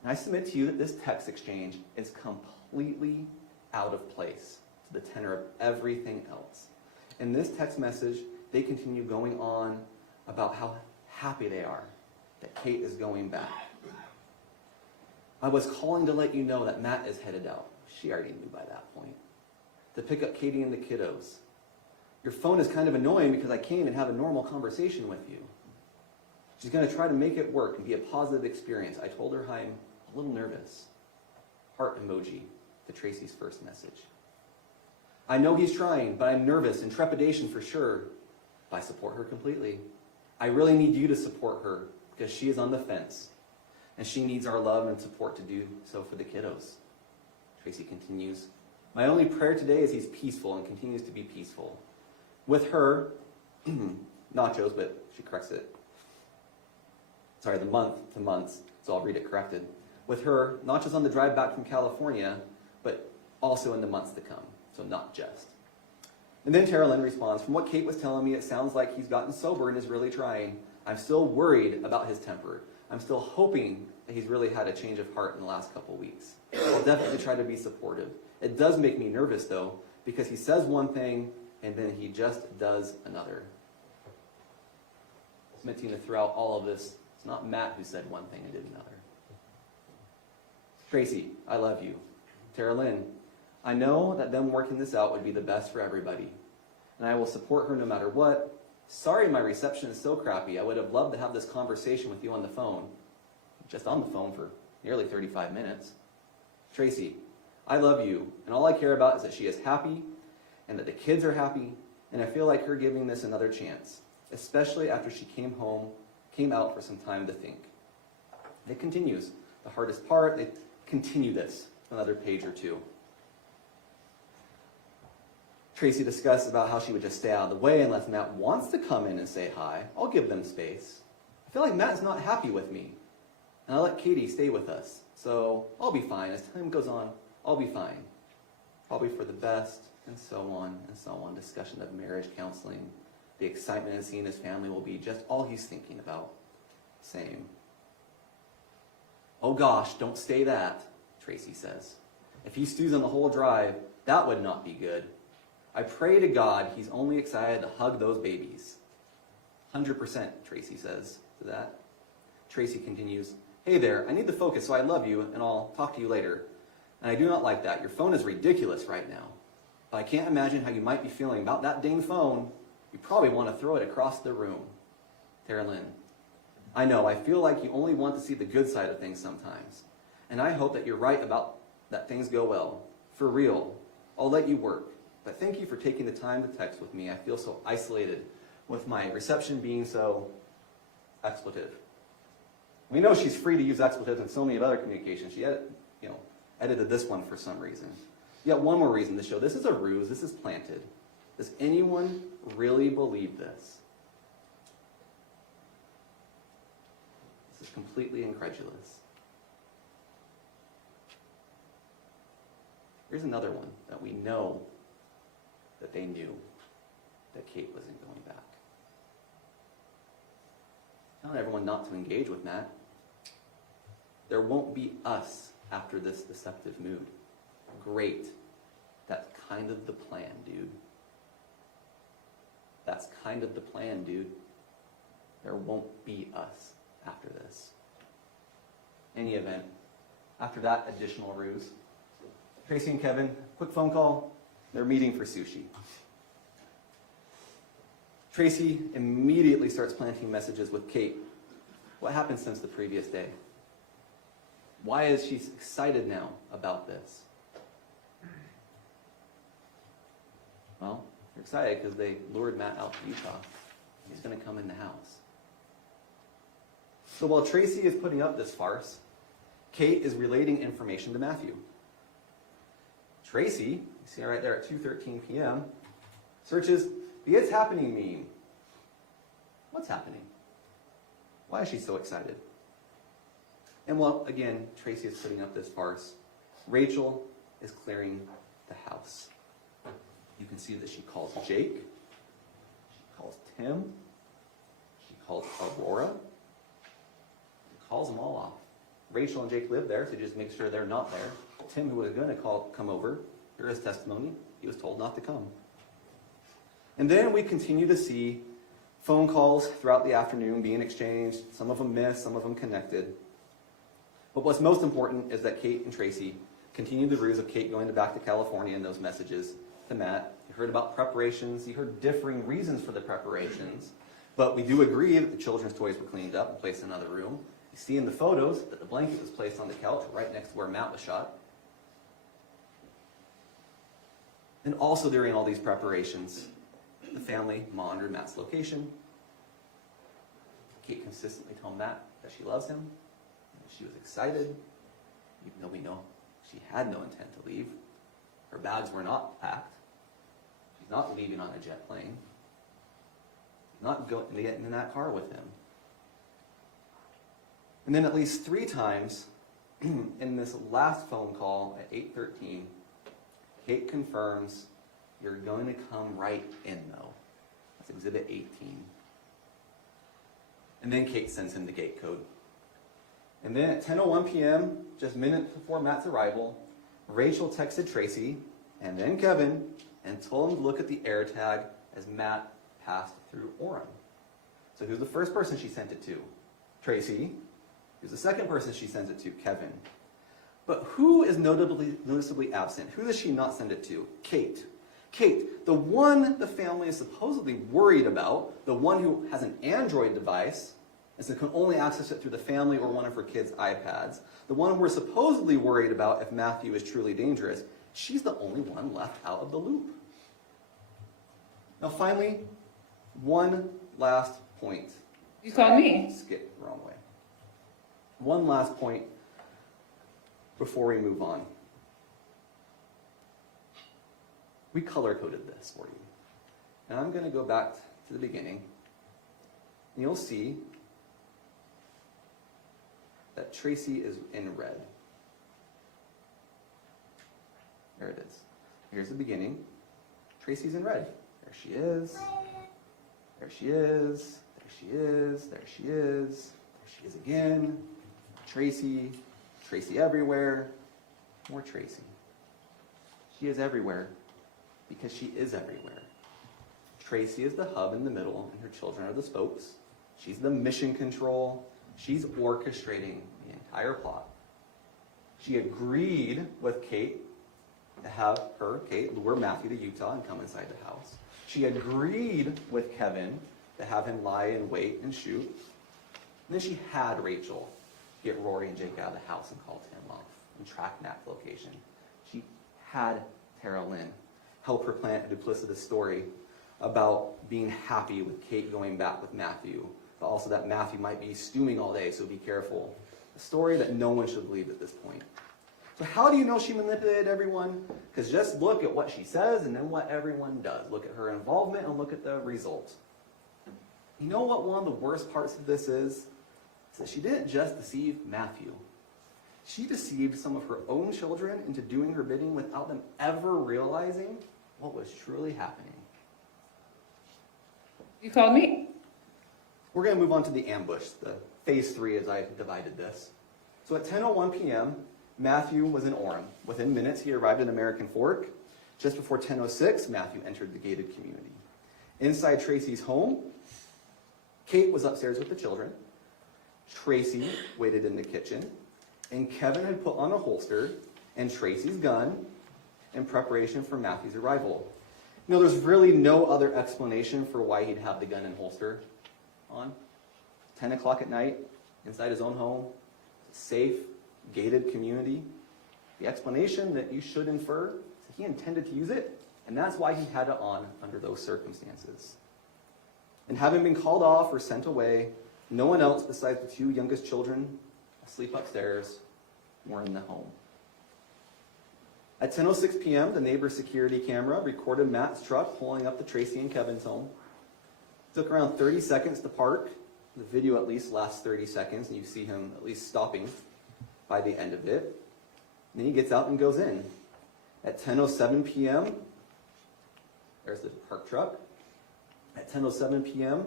And I submit to you that this text exchange is completely out of place to the tenor of everything else. In this text message, they continue going on about how happy they are that Kate is going back. I was calling to let you know that Matt is headed out. She already knew by that point. To pick up Katie and the kiddos. Your phone is kind of annoying because I came and have a normal conversation with you. She's going to try to make it work and be a positive experience. I told her I'm a little nervous. Heart emoji to Tracey's first message. I know he's trying, but I'm nervous and trepidation for sure. I support her completely. I really need you to support her because she is on the fence and she needs our love and support to do so for the kiddos. Tracey continues, my only prayer today is he's peaceful and continues to be peaceful. With her, nachos, but she corrects it. Sorry, the month to months, so I'll read it corrected. With her, not just on the drive back from California, but also in the months to come. So not just. And then Tara Lynn responds, from what Kate was telling me, it sounds like he's gotten sober and is really trying. I'm still worried about his temper. I'm still hoping that he's really had a change of heart in the last couple weeks. I'll definitely try to be supportive. It does make me nervous though, because he says one thing and then he just does another. Submitting that throughout all of this, it's not Matt who said one thing and did another. Tracey, I love you. Tara Lynn, I know that them working this out would be the best for everybody, and I will support her no matter what. Sorry my reception is so crappy. I would have loved to have this conversation with you on the phone. Just on the phone for nearly 35 minutes. Tracey, I love you, and all I care about is that she is happy, and that the kids are happy, and I feel like her giving this another chance, especially after she came out for some time to think. It continues. The hardest part, they continue this another page or two. Tracey discussed about how she would just stay out of the way unless Matt wants to come in and say hi. I'll give them space. I feel like Matt's not happy with me. And I'll let Katie stay with us. So I'll be fine. As time goes on, I'll be fine. Probably for the best, and so on and so on. Discussion of marriage counseling. The excitement of seeing his family will be just all he's thinking about. Same. Oh gosh, don't say that, Tracey says. If he stews on the whole drive, that would not be good. I pray to God he's only excited to hug those babies. 100%, Tracey says to that. Tracey continues, hey there, I need to focus, so I love you, and I'll talk to you later. And I do not like that. Your phone is ridiculous right now. But I can't imagine how you might be feeling about that dang phone. You probably want to throw it across the room. Tara Lynn. I know, I feel like you only want to see the good side of things sometimes. And I hope that you're right about that things go well. For real. I'll let you work. But thank you for taking the time to text with me. I feel so isolated with my reception being so expletive. We know she's free to use expletives in so many other communications. She edited this one for some reason. Yet one more reason to show this is a ruse, this is planted. Does anyone really believe this? This is completely incredulous. Here's another one that we know that they knew that Kate wasn't going back. Telling everyone not to engage with Matt. There won't be us after this deceptive mood. Great. That's kind of the plan, dude. That's kind of the plan, dude. There won't be us after this. Any event, after that additional ruse, Tracey and Kevin, quick phone call, they're meeting for sushi. Tracey immediately starts planting messages with Kate. What happened since the previous day? Why is she excited now about this? Well, they're excited because they lured Matt out to Utah. He's going to come in the house. So while Tracey is putting up this farce, Kate is relating information to Matthew. Tracey, you see right there at 2:13 p.m., searches the It's Happening meme. What's happening? Why is she so excited? And well, again, Tracey is putting up this farce. Rachel is clearing the house. You can see that she calls Jake, she calls Tim, she calls Aurora, she calls them all off. Rachel and Jake live there, so just make sure they're not there. Tim, who was going to come over, hear his testimony, he was told not to come. And then we continue to see phone calls throughout the afternoon being exchanged, some of them missed, some of them connected. But what's most important is that Kate and Tracey continued the ruse of Kate going back to California and those messages to Matt. You heard about preparations, you heard differing reasons for the preparations, but we do agree that the children's toys were cleaned up and placed in another room. You see in the photos that the blanket was placed on the couch right next to where Matt was shot. And also during all these preparations, the family monitored Matt's location. Kate consistently told Matt that she loves him, and she was excited, even though we know she had no intent to leave. Her bags were not packed. She's not leaving on a jet plane. She's not getting in that car with him. And then at least 3 times in this last phone call at 8:13, Kate confirms, you're going to come right in though. That's exhibit 18. And then Kate sends him the gate code. And then at 10:01 p.m., just minutes before Matt's arrival, Rachel texted Tracey and then Kevin and told them to look at the air tag as Matt passed through Orem. So who's the first person she sent it to? Tracey. Who's the second person she sends it to? Kevin. But who is noticeably absent? Who does she not send it to? Kate. Kate, the one the family is supposedly worried about, the one who has an Android device, and so can only access it through the family or one of her kids' iPads, the one we're supposedly worried about if Matthew is truly dangerous, she's the only one left out of the loop. Now finally, one last point. You called me. Skip the wrong way. One last point before we move on. We color-coded this for you. And I'm going to go back to the beginning. And you'll see that Tracey is in red. There it is. Here's the beginning. Tracey's in red. There she is. There she is. There she is. There she is. There she is again. Tracey. Tracey everywhere. More Tracey. She is everywhere because she is everywhere. Tracey is the hub in the middle, and her children are the spokes. She's the mission control. She's orchestrating the entire plot. She agreed with Kate to have Kate, lure Matthew to Utah and come inside the house. She agreed with Kevin to have him lie in wait and shoot. And then she had Rachel get Rory and Jake out of the house and call Tim off and track Mac's location. She had Tara Lynn help her plant a duplicitous story about being happy with Kate going back with Matthew, but also that Matthew might be stewing all day, so be careful. A story that no one should believe at this point. So how do you know she manipulated everyone? Because just look at what she says and then what everyone does. Look at her involvement and look at the result. You know what one of the worst parts of this is? It's that she didn't just deceive Matthew. She deceived some of her own children into doing her bidding without them ever realizing what was truly happening. You called me? We're going to move on to the ambush, the phase 3 as I divided this. So at 10:01 p.m., Matthew was in Orem. Within minutes, he arrived in American Fork. Just before 10:06, Matthew entered the gated community. Inside Tracey's home, Kate was upstairs with the children. Tracey waited in the kitchen, and Kevin had put on a holster and Tracey's gun in preparation for Matthew's arrival. You know, there's really no other explanation for why he'd have the gun and holster on. 10 o'clock at night, inside his own home, safe, gated community. The explanation that you should infer is that he intended to use it, and that's why he had it on under those circumstances. And having been called off or sent away, no one else besides the 2 youngest children asleep upstairs were in the home. At 10:06 p.m., the neighbor's security camera recorded Matt's truck pulling up to Tracey and Kevin's home. It took around 30 seconds to park. The video at least lasts 30 seconds, and you see him at least stopping by the end of it. Then he gets out and goes in. At 10:07 p.m., there's the parked truck. At 10:07 p.m.,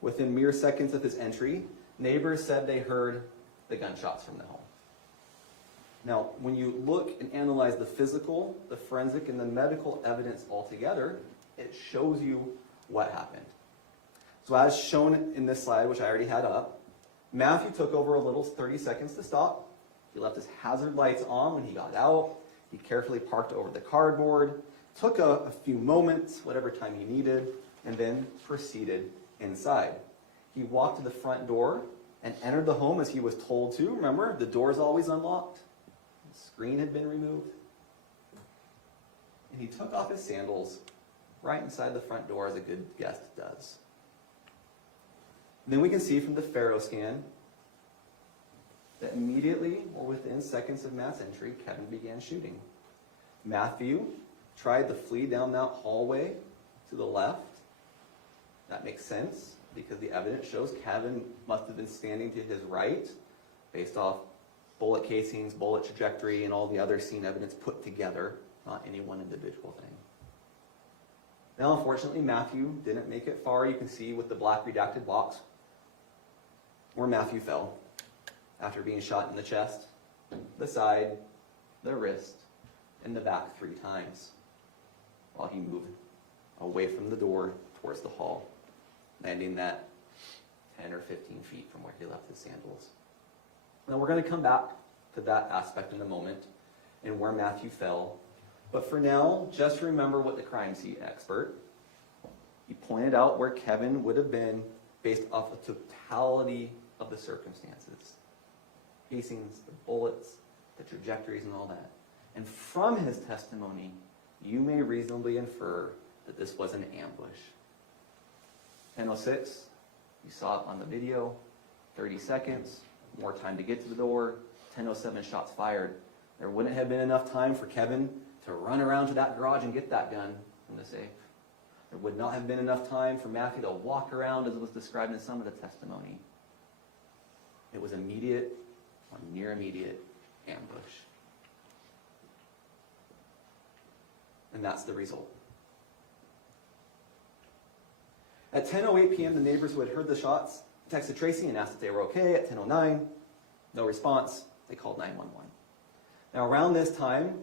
within mere seconds of his entry, neighbors said they heard the gunshots from the home. Now, when you look and analyze the physical, the forensic, and the medical evidence all together, it shows you what happened. So as shown in this slide, which I already had up, Matthew took over a little 30 seconds to stop. He left his hazard lights on when he got out. He carefully parked over the cardboard, took a few moments, whatever time he needed, and then proceeded inside. He walked to the front door and entered the home as he was told to. Remember, the door is always unlocked. The screen had been removed. And he took off his sandals right inside the front door as a good guest does. And then we can see from the Faro scan that immediately, or within seconds of Matt's entry, Kevin began shooting. Matthew tried to flee down that hallway to the left. That makes sense because the evidence shows Kevin must have been standing to his right based off bullet casings, bullet trajectory, and all the other scene evidence put together, not any one individual thing. Now, unfortunately, Matthew didn't make it far. You can see with the black redacted box where Matthew fell after being shot in the chest, the side, the wrist, and the back 3 times while he moved away from the door towards the hall, landing that 10 or 15 feet from where he left his sandals. Now we're going to come back to that aspect in a moment and where Matthew fell. But for now, just remember what the crime scene expert, he pointed out where Kevin would have been based off the totality of the circumstances. Casings, the bullets, the trajectories, and all that. And from his testimony, you may reasonably infer that this was an ambush. 10:06, you saw it on the video, 30 seconds, more time to get to the door, 10:07 shots fired. There wouldn't have been enough time for Kevin to run around to that garage and get that gun from the safe. There would not have been enough time for Matthew to walk around as was described in some of the testimony. It was immediate or near immediate ambush. And that's the result. At 10:08 p.m., the neighbors who had heard the shots texted Tracey and asked if they were okay. At 10:09, no response. They called 911. Now, around this time,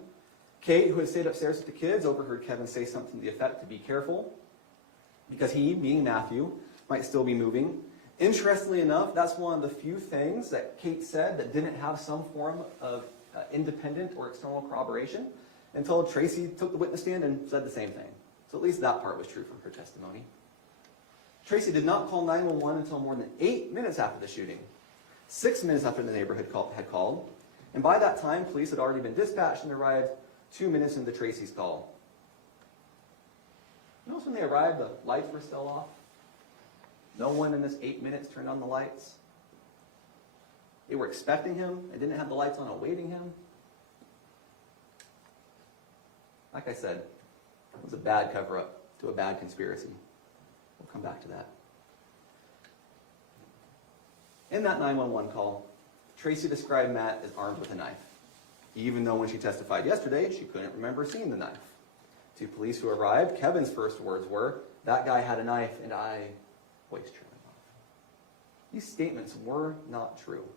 Kate, who had stayed upstairs with the kids, overheard Kevin say something to the effect to be careful, because he, being Matthew, might still be moving. Interestingly enough, that's one of the few things that Kate said that didn't have some form of independent or external corroboration until Tracey took the witness stand and said the same thing. So at least that part was true from her testimony. Tracey did not call 911 until more than 8 minutes after the shooting, 6 minutes after the neighbor had called, and by that time, police had already been dispatched and arrived 2 minutes into Tracey's call. Notice when they arrived, the lights were still off. No one in this 8 minutes turned on the lights. They were expecting him and didn't have the lights on awaiting him. Like I said, it was a bad cover-up to a bad conspiracy. We'll come back to that. In that 911 call, Tracey described Matt as armed with a knife, even though when she testified yesterday, she couldn't remember seeing the knife. To police who arrived, Kevin's first words were, "That guy had a knife and I voice trailing off." These statements were not true.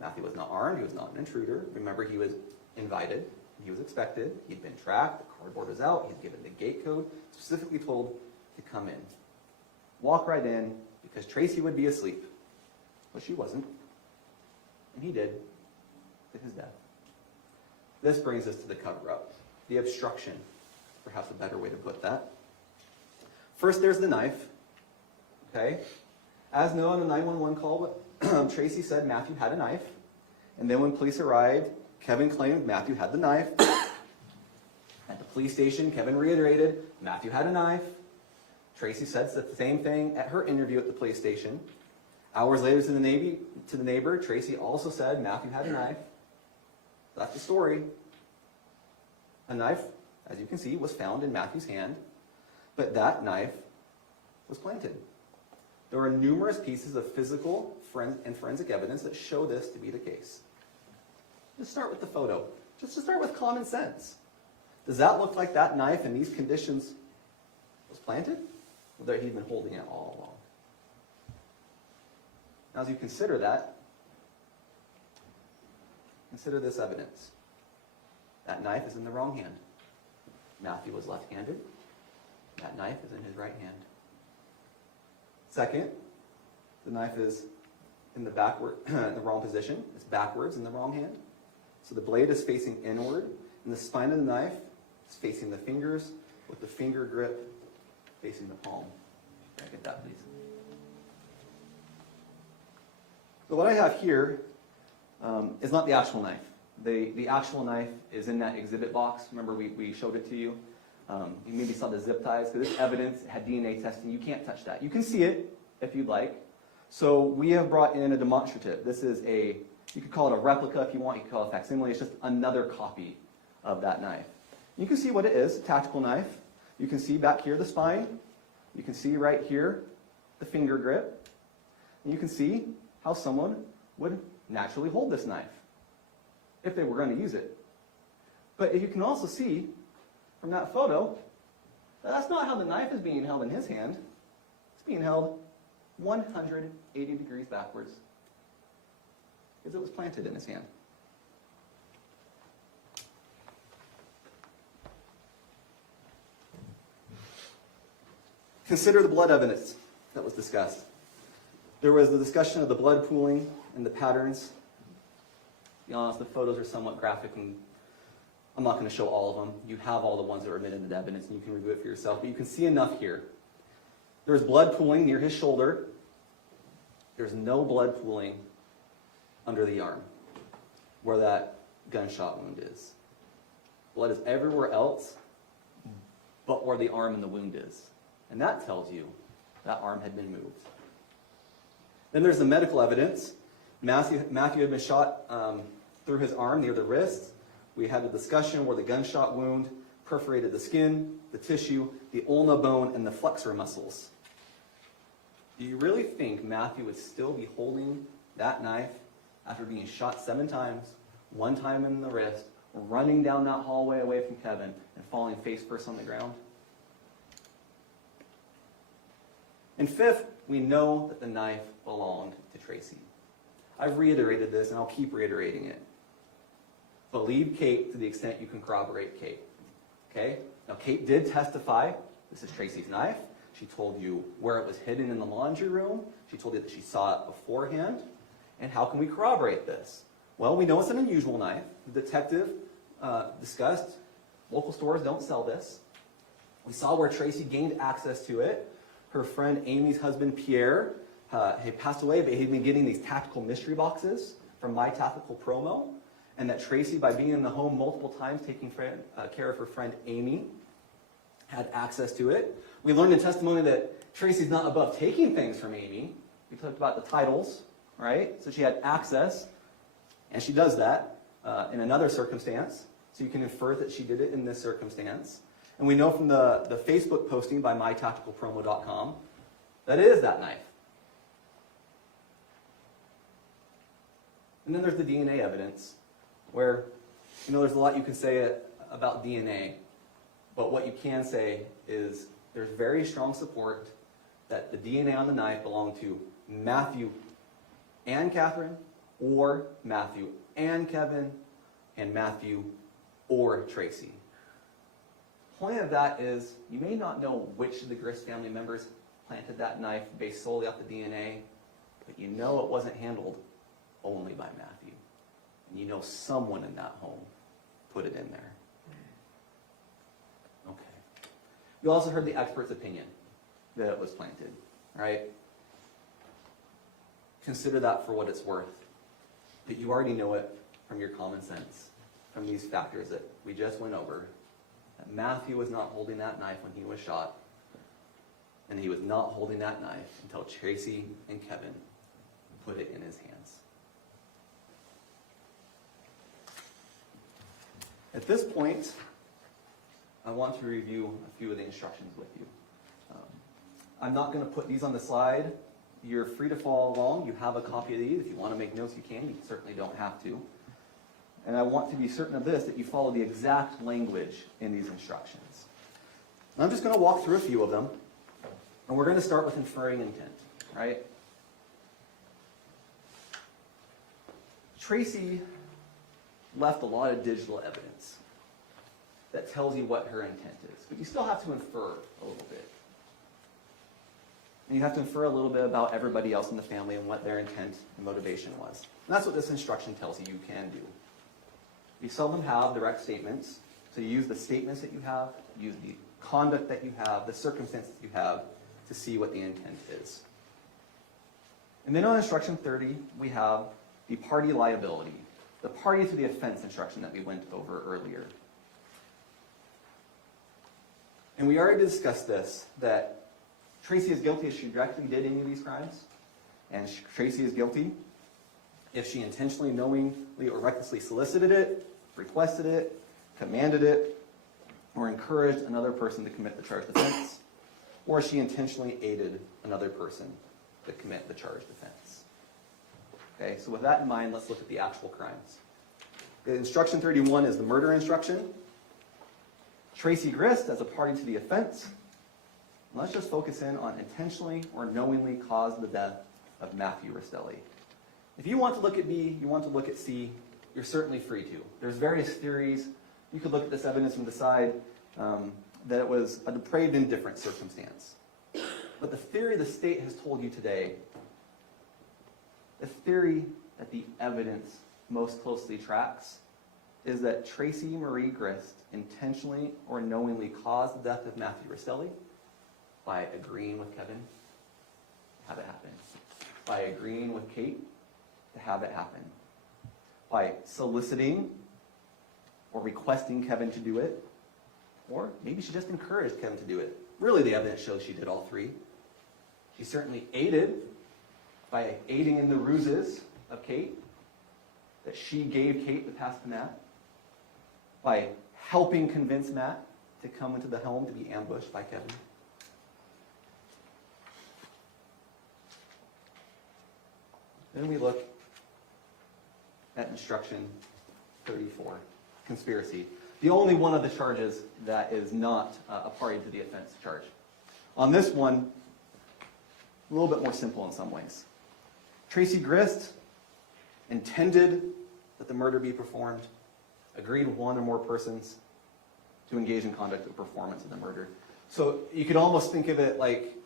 Matthew was not armed, he was not an intruder. Remember, he was invited, he was expected, he'd been tracked, the cardboard was out, he'd given the gate code, specifically told to come in. Walk right in, because Tracey would be asleep. But she wasn't. And he did, to his death. This brings us to the cover-up, the obstruction, perhaps a better way to put that. First, there's the knife. Okay? As known in the 911 call, Tracey said Matthew had a knife. And then when police arrived, Kevin claimed Matthew had the knife. At the police station, Kevin reiterated Matthew had a knife. Tracey said the same thing at her interview at the police station. Hours later to the neighbor, Tracey also said Matthew had a knife. That's the story. A knife, as you can see, was found in Matthew's hand, but that knife was planted. There are numerous pieces of physical and forensic evidence that show this to be the case. Let's start with the photo. Just to start with common sense. Does that look like that knife in these conditions was planted? Or that he'd been holding it all along? Now, as you consider that, consider this evidence. That knife is in the wrong hand. Matthew was left-handed. That knife is in his right hand. Second, the knife is in the wrong position. It's backwards in the wrong hand. So the blade is facing inward, and the spine of the knife is facing the fingers, with the finger grip facing the palm. Can I get that, please? So what I have here is not the actual knife. The actual knife is in that exhibit box. Remember, we showed it to you. You maybe saw the zip ties, because this evidence had DNA testing. You can't touch that. You can see it if you'd like. So we have brought in a demonstrative. This is you could call it a replica if you want. You could call it a facsimile. It's just another copy of that knife. You can see what it is, a tactical knife. You can see back here the spine. You can see right here the finger grip. And you can see how someone would naturally hold this knife if they were going to use it. But you can also see from that photo, that's not how the knife is being held in his hand. It's being held 180 degrees backwards, because it was planted in his hand. Consider the blood evidence that was discussed. There was the discussion of the blood pooling and the patterns. To be honest, the photos are somewhat graphic, and I'm not going to show all of them. You have all the ones that were admitted into evidence, and you can review it for yourself. But you can see enough here. There's blood pooling near his shoulder. There's no blood pooling under the arm, where that gunshot wound is. Blood is everywhere else, but where the arm and the wound is. And that tells you that arm had been moved. Then there's the medical evidence. Matthew had been shot through his arm near the wrist. We had a discussion where the gunshot wound perforated the skin, the tissue, the ulna bone, and the flexor muscles. Do you really think Matthew would still be holding that knife after being shot 7 times, 1 time in the wrist, running down that hallway away from Kevin, and falling face first on the ground? And fifth, we know that the knife belonged to Tracey. I've reiterated this, and I'll keep reiterating it. Believe Kate to the extent you can corroborate Kate. Okay? Now, Kate did testify. This is Tracey's knife. She told you where it was hidden in the laundry room. She told you that she saw it beforehand. And how can we corroborate this? Well, we know it's an unusual knife. The detective discussed local stores don't sell this. We saw where Tracey gained access to it. Her friend Amy's husband Pierre had passed away, but he'd been getting these tactical mystery boxes from My Tactical Promo, and that Tracey, by being in the home multiple times, taking care of her friend Amy, had access to it. We learned in testimony that Tracey's not above taking things from Amy. We talked about the titles, right? So she had access, and she does that in another circumstance. So you can infer that she did it in this circumstance. And we know from the Facebook posting by mytacticalpromo.com that it is that knife. And then there's the DNA evidence, where, there's a lot you can say about DNA, but what you can say is there's very strong support that the DNA on the knife belonged to Matthew and Catherine, or Matthew and Kevin, and Matthew or Tracey. The point of that is you may not know which of the Grist family members planted that knife based solely off the DNA, but you know it wasn't handled only by Matthew. And you know someone in that home put it in there. Okay. You also heard the expert's opinion that it was planted, right? Consider that for what it's worth. That you already know it from your common sense, from these factors that we just went over. That Matthew was not holding that knife when he was shot, and he was not holding that knife until Tracey and Kevin put it in his hands. At this point, I want to review a few of the instructions with you. I'm not going to put these on the slide. You're free to follow along. You have a copy of these. If you want to make notes, you can. You certainly don't have to. And I want to be certain of this, that you follow the exact language in these instructions. And I'm just going to walk through a few of them. And we're going to start with inferring intent, right? Tracey left a lot of digital evidence that tells you what her intent is. But you still have to infer a little bit. And you have to infer a little bit about everybody else in the family and what their intent and motivation was. And that's what this instruction tells you can do. You seldom have direct statements, so you use the statements that you have, use the conduct that you have, the circumstances you have to see what the intent is. And then on instruction 30, we have the party liability, the party to the offense instruction that we went over earlier. And we already discussed this, that Tracey is guilty if she directly did any of these crimes, and Tracey is guilty if she intentionally, knowingly, or recklessly solicited it, requested it, commanded it, or encouraged another person to commit the charged offense, or she intentionally aided another person to commit the charged offense. Okay, so with that in mind, let's look at the actual crimes. Instruction 31 is the murder instruction. Tracey Grist as a party to the offense. Let's just focus in on intentionally or knowingly caused the death of Matthew Restelli. If you want to look at B, you want to look at C, you're certainly free to. There's various theories. You could look at this evidence and decide that it was a depraved indifference circumstance. But the theory the state has told you today, the theory that the evidence most closely tracks, is that Tracey Marie Grist intentionally or knowingly caused the death of Matthew Restelli by agreeing with Kevin to have it happen, by agreeing with Kate to have it happen, by soliciting or requesting Kevin to do it, or maybe she just encouraged Kevin to do it. Really, the evidence shows she did all three. She certainly aided by aiding in the ruses of Kate, that she gave Kate the pass to Matt, by helping convince Matt to come into the home to be ambushed by Kevin. Then we look at instruction 34, conspiracy. The only one of the charges that is not a party to the offense charge. On this one, a little bit more simple in some ways. Tracey Grist intended that the murder be performed, agreed with one or more persons to engage in conduct or performance of the murder. So you could almost think of it like,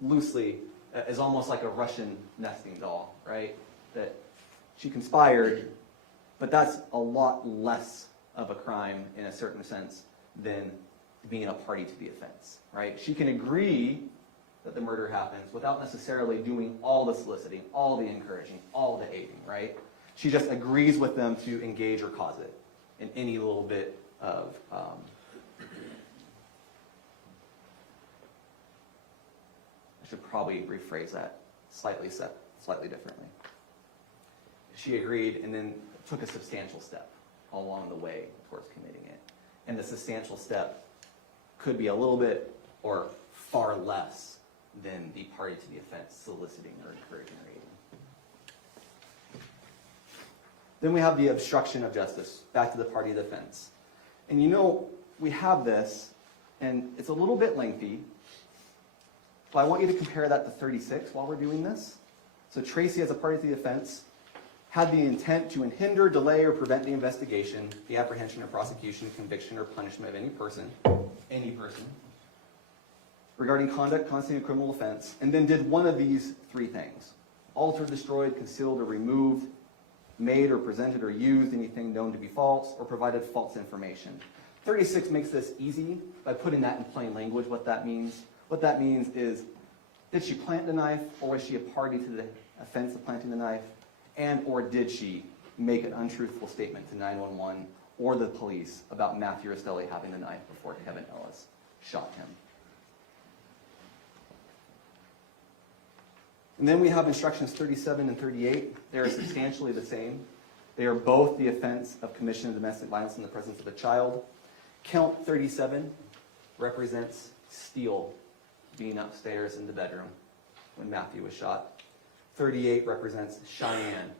loosely, as almost like a Russian nesting doll, right? That she conspired, But that's a lot less of a crime in a certain sense than being a party to the offense, right? She can agree that the murder happens without necessarily doing all the soliciting, all the encouraging, all the aiding, right? She just agrees with them to engage or cause it in any little bit of I should probably rephrase that slightly differently. She agreed and then took a substantial step along the way towards committing it. And the substantial step could be a little bit or far less than the party to the offense soliciting or encouraging or aiding. Then we have the obstruction of justice, back to the party of the offense. And you know, we have this, and it's a little bit lengthy, but I want you to compare that to 36 while we're doing this. So Tracey, as a party to the offense, had the intent to hinder, delay, or prevent the investigation, the apprehension or prosecution, conviction, or punishment of any person, regarding conduct constituting a criminal offense, and then did one of these three things: altered, destroyed, concealed, or removed, made or presented or used anything known to be false, or provided false information. 36 makes this easy by putting that in plain language, what that means. What that means is, did she plant the knife, or was she a party to the offense of planting the knife? And or did she make an untruthful statement to 911 or the police about Matthew Restelli having the knife before Kevin Ellis shot him? And then we have instructions 37 and 38. They are substantially the same. They are both the offense of commission of domestic violence in the presence of a child. Count 37 represents Steele being upstairs in the bedroom when Matthew was shot. 38 represents Cheyenne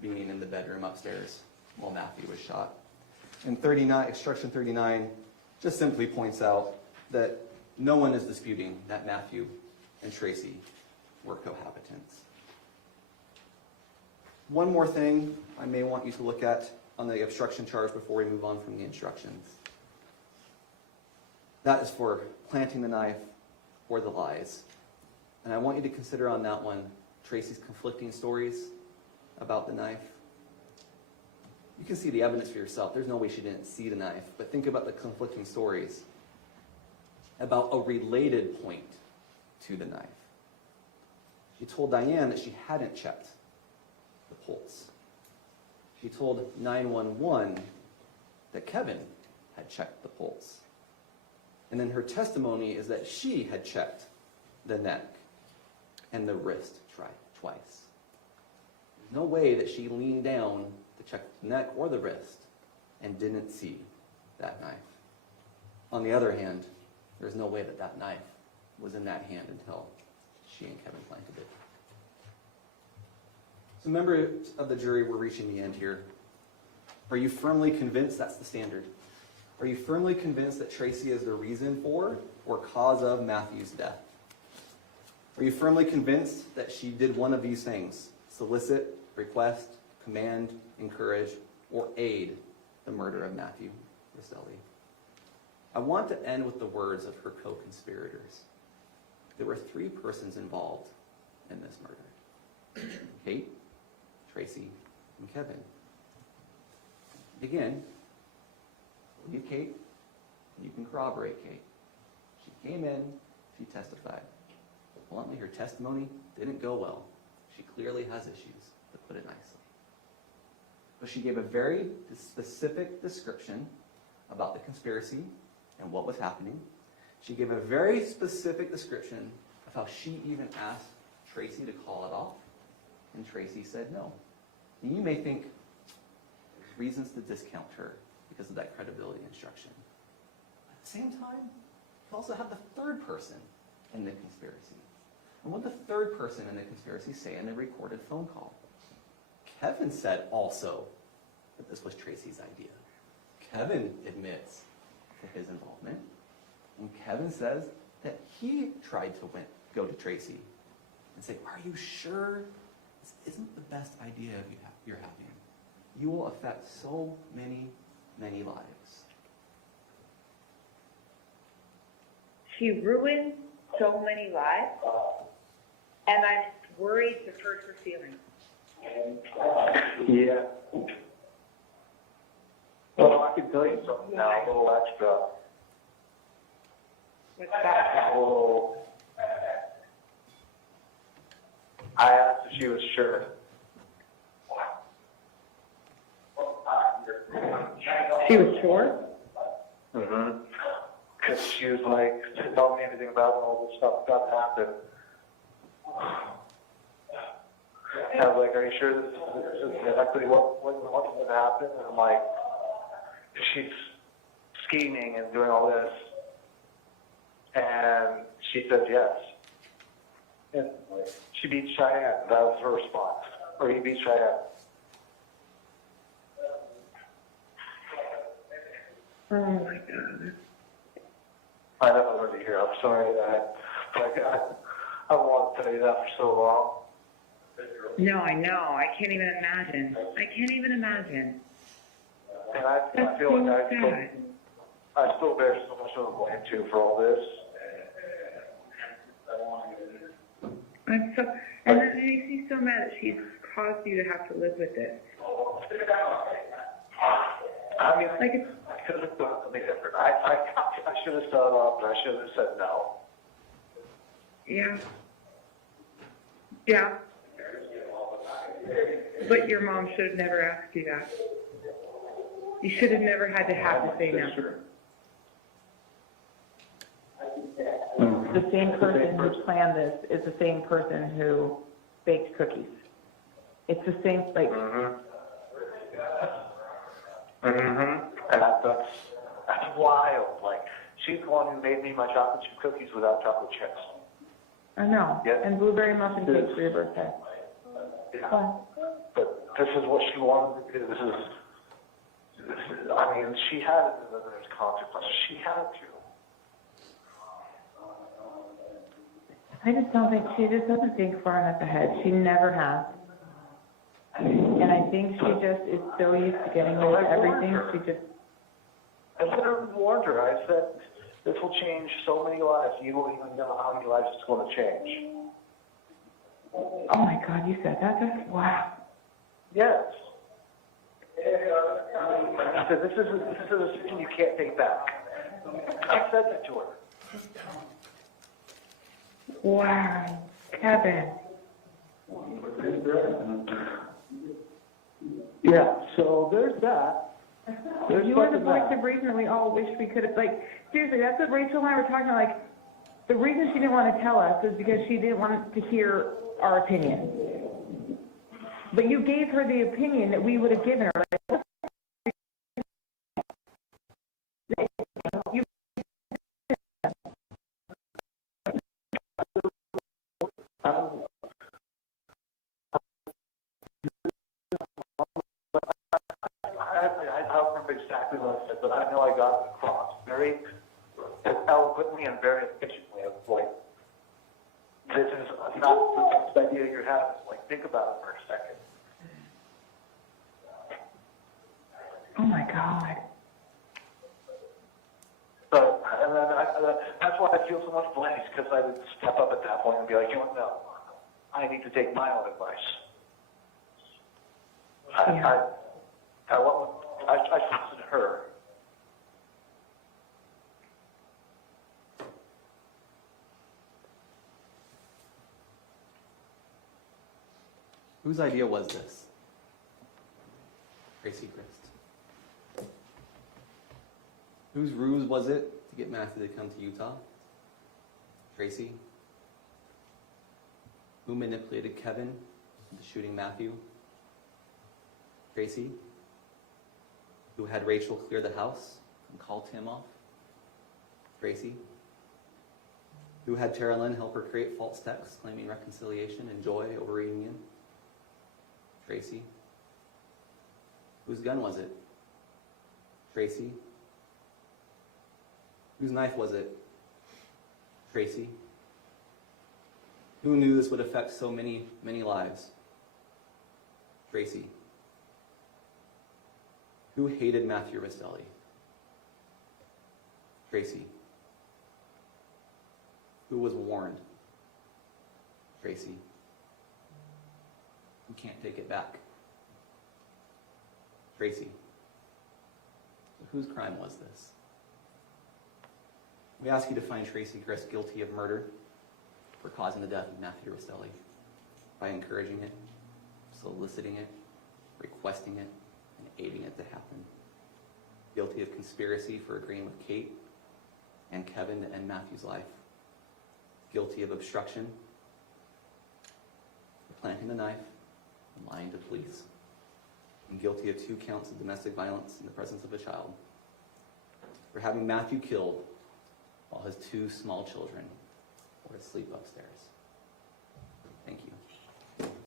being in the bedroom upstairs while Matthew was shot. And 39, instruction 39 just simply points out that no one is disputing that Matthew and Tracey were cohabitants. One more thing I may want you to look at on the obstruction charge before we move on from the instructions. That is for planting the knife or the lies. And I want you to consider on that one Tracey's conflicting stories about the knife. You can see the evidence for yourself. There's no way she didn't see the knife. But think about the conflicting stories about a related point to the knife. She told Diane that she hadn't checked the pulse. She told 911 that Kevin had checked the pulse. And then her testimony is that she had checked the neck and the wrist twice. There's no way that she leaned down to check the neck or the wrist and didn't see that knife. On the other hand, there's no way that that knife was in that hand until she and Kevin planted it. So members of the jury, we're reaching the end here. Are you firmly convinced that's the standard? Are you firmly convinced that Tracey is the reason for or cause of Matthew's death? Are you firmly convinced that she did one of these things: solicit, request, command, encourage, or aid the murder of Matthew Restelli? I want to end with the words of her co-conspirators. There were three persons involved in this murder: Kate, Tracey, and Kevin. Again, believe Kate, you can corroborate Kate. She came in, she testified. But bluntly, her testimony didn't go well. She clearly has issues, to put it nicely. But she gave a very specific description about the conspiracy and what was happening. She gave a very specific description of how she even asked Tracey to call it off, and Tracey said no. And you may think there's reasons to discount her because of that credibility instruction. But at the same time, you also have the third person in the conspiracy. And what did the third person in the conspiracy say in the recorded phone call? Kevin said also that this was Tracey's idea. Kevin admits to his involvement. And Kevin says that he tried to go to Tracey and say, "Are you sure this isn't the best idea you're having? You will affect so many, many lives." She ruined so many lives, and I'm worried to hurt her feelings. Yeah. tell you something now, a little extra. What's that? A little. I asked if she was sure. She was sure? Mm-hmm. Because she was like, she didn't tell me anything about all this stuff that happened. And I was like, are you sure this is exactly what's going to happen? And I'm like, she's scheming and doing all this. And she said yes. And she beat Cheyenne. That was her response. Or he beat Cheyenne. Oh my God. I never wanted to hear. I'm sorry that I wanted to tell you that for so long. No, I know. I can't even imagine. I can't even imagine. And I That's feel so like sad. I still bear so much of the blame too for all this. I'm so, and that makes me so mad that she's caused you to have to live with this. I mean, Like it's, I could have done something different. I should have stood up and I should have said no. yeah. Yeah. But your mom should have never asked you that. You should have never had to have to say no. The same person who planned this is the same person who baked cookies. It's the same, like, And that's wild. Like, she's the one who made me my chocolate chip cookies without chocolate chips. I know, Yeah. and blueberry muffin cake for your birthday. Yeah. Fine. But this is what she wanted to do. This is I mean, she had it, and then there's consequences. She had to. I just don't think, she just doesn't think far enough ahead. She never has. And I think she just is so used to getting rid of everything, she just, I literally warned her. I said, this will change so many lives. You won't even know how many lives it's going to change. oh my God, you said that? That's, wow. Yes. I said, this is a decision you can't take back. I said that to her. Wow. Kevin. Yeah, so there's that. You are the voice of reason that we all wish we could have, like, seriously, that's what Rachel and I were talking about, like, the reason she didn't want to tell us is because she didn't want to hear our opinion. But you gave her the opinion that we would have given her. Like, you, I don't remember exactly what I said, but I know I got it across very eloquently and very efficiently. Of like, this is not the best idea you're having. Like, think about it for a second. oh my God. But, and then that's why I feel so much blame, because I would step up at that point and be like, you know what, no, I need to take my own advice. Yeah. I trusted her. Whose idea was this? Tracey Grist. Whose ruse was it to get Matthew to come to Utah? Tracey. Who manipulated Kevin into shooting Matthew? Tracey. Who had Rachel clear the house and call Tim off? Tracey. Who had Tara Lynn help her create false texts claiming reconciliation and joy over reunion? Tracey. Whose gun was it? Tracey. Whose knife was it? Tracey. Who knew this would affect so many, many lives? Tracey. Who hated Matthew Restelli? Tracey. Who was warned? Tracey. Who can't take it back? Tracey. Whose crime was this? We ask you to find Tracey Grist guilty of murder for causing the death of Matthew Restelli by encouraging it, soliciting it, requesting it, and aiding it to happen. Guilty of conspiracy for agreeing with Kate and Kevin to end Matthew's life. Guilty of obstruction, for planting the knife, and lying to police. And guilty of 2 counts of domestic violence in the presence of a child. For having Matthew killed while his 2 small children were asleep upstairs.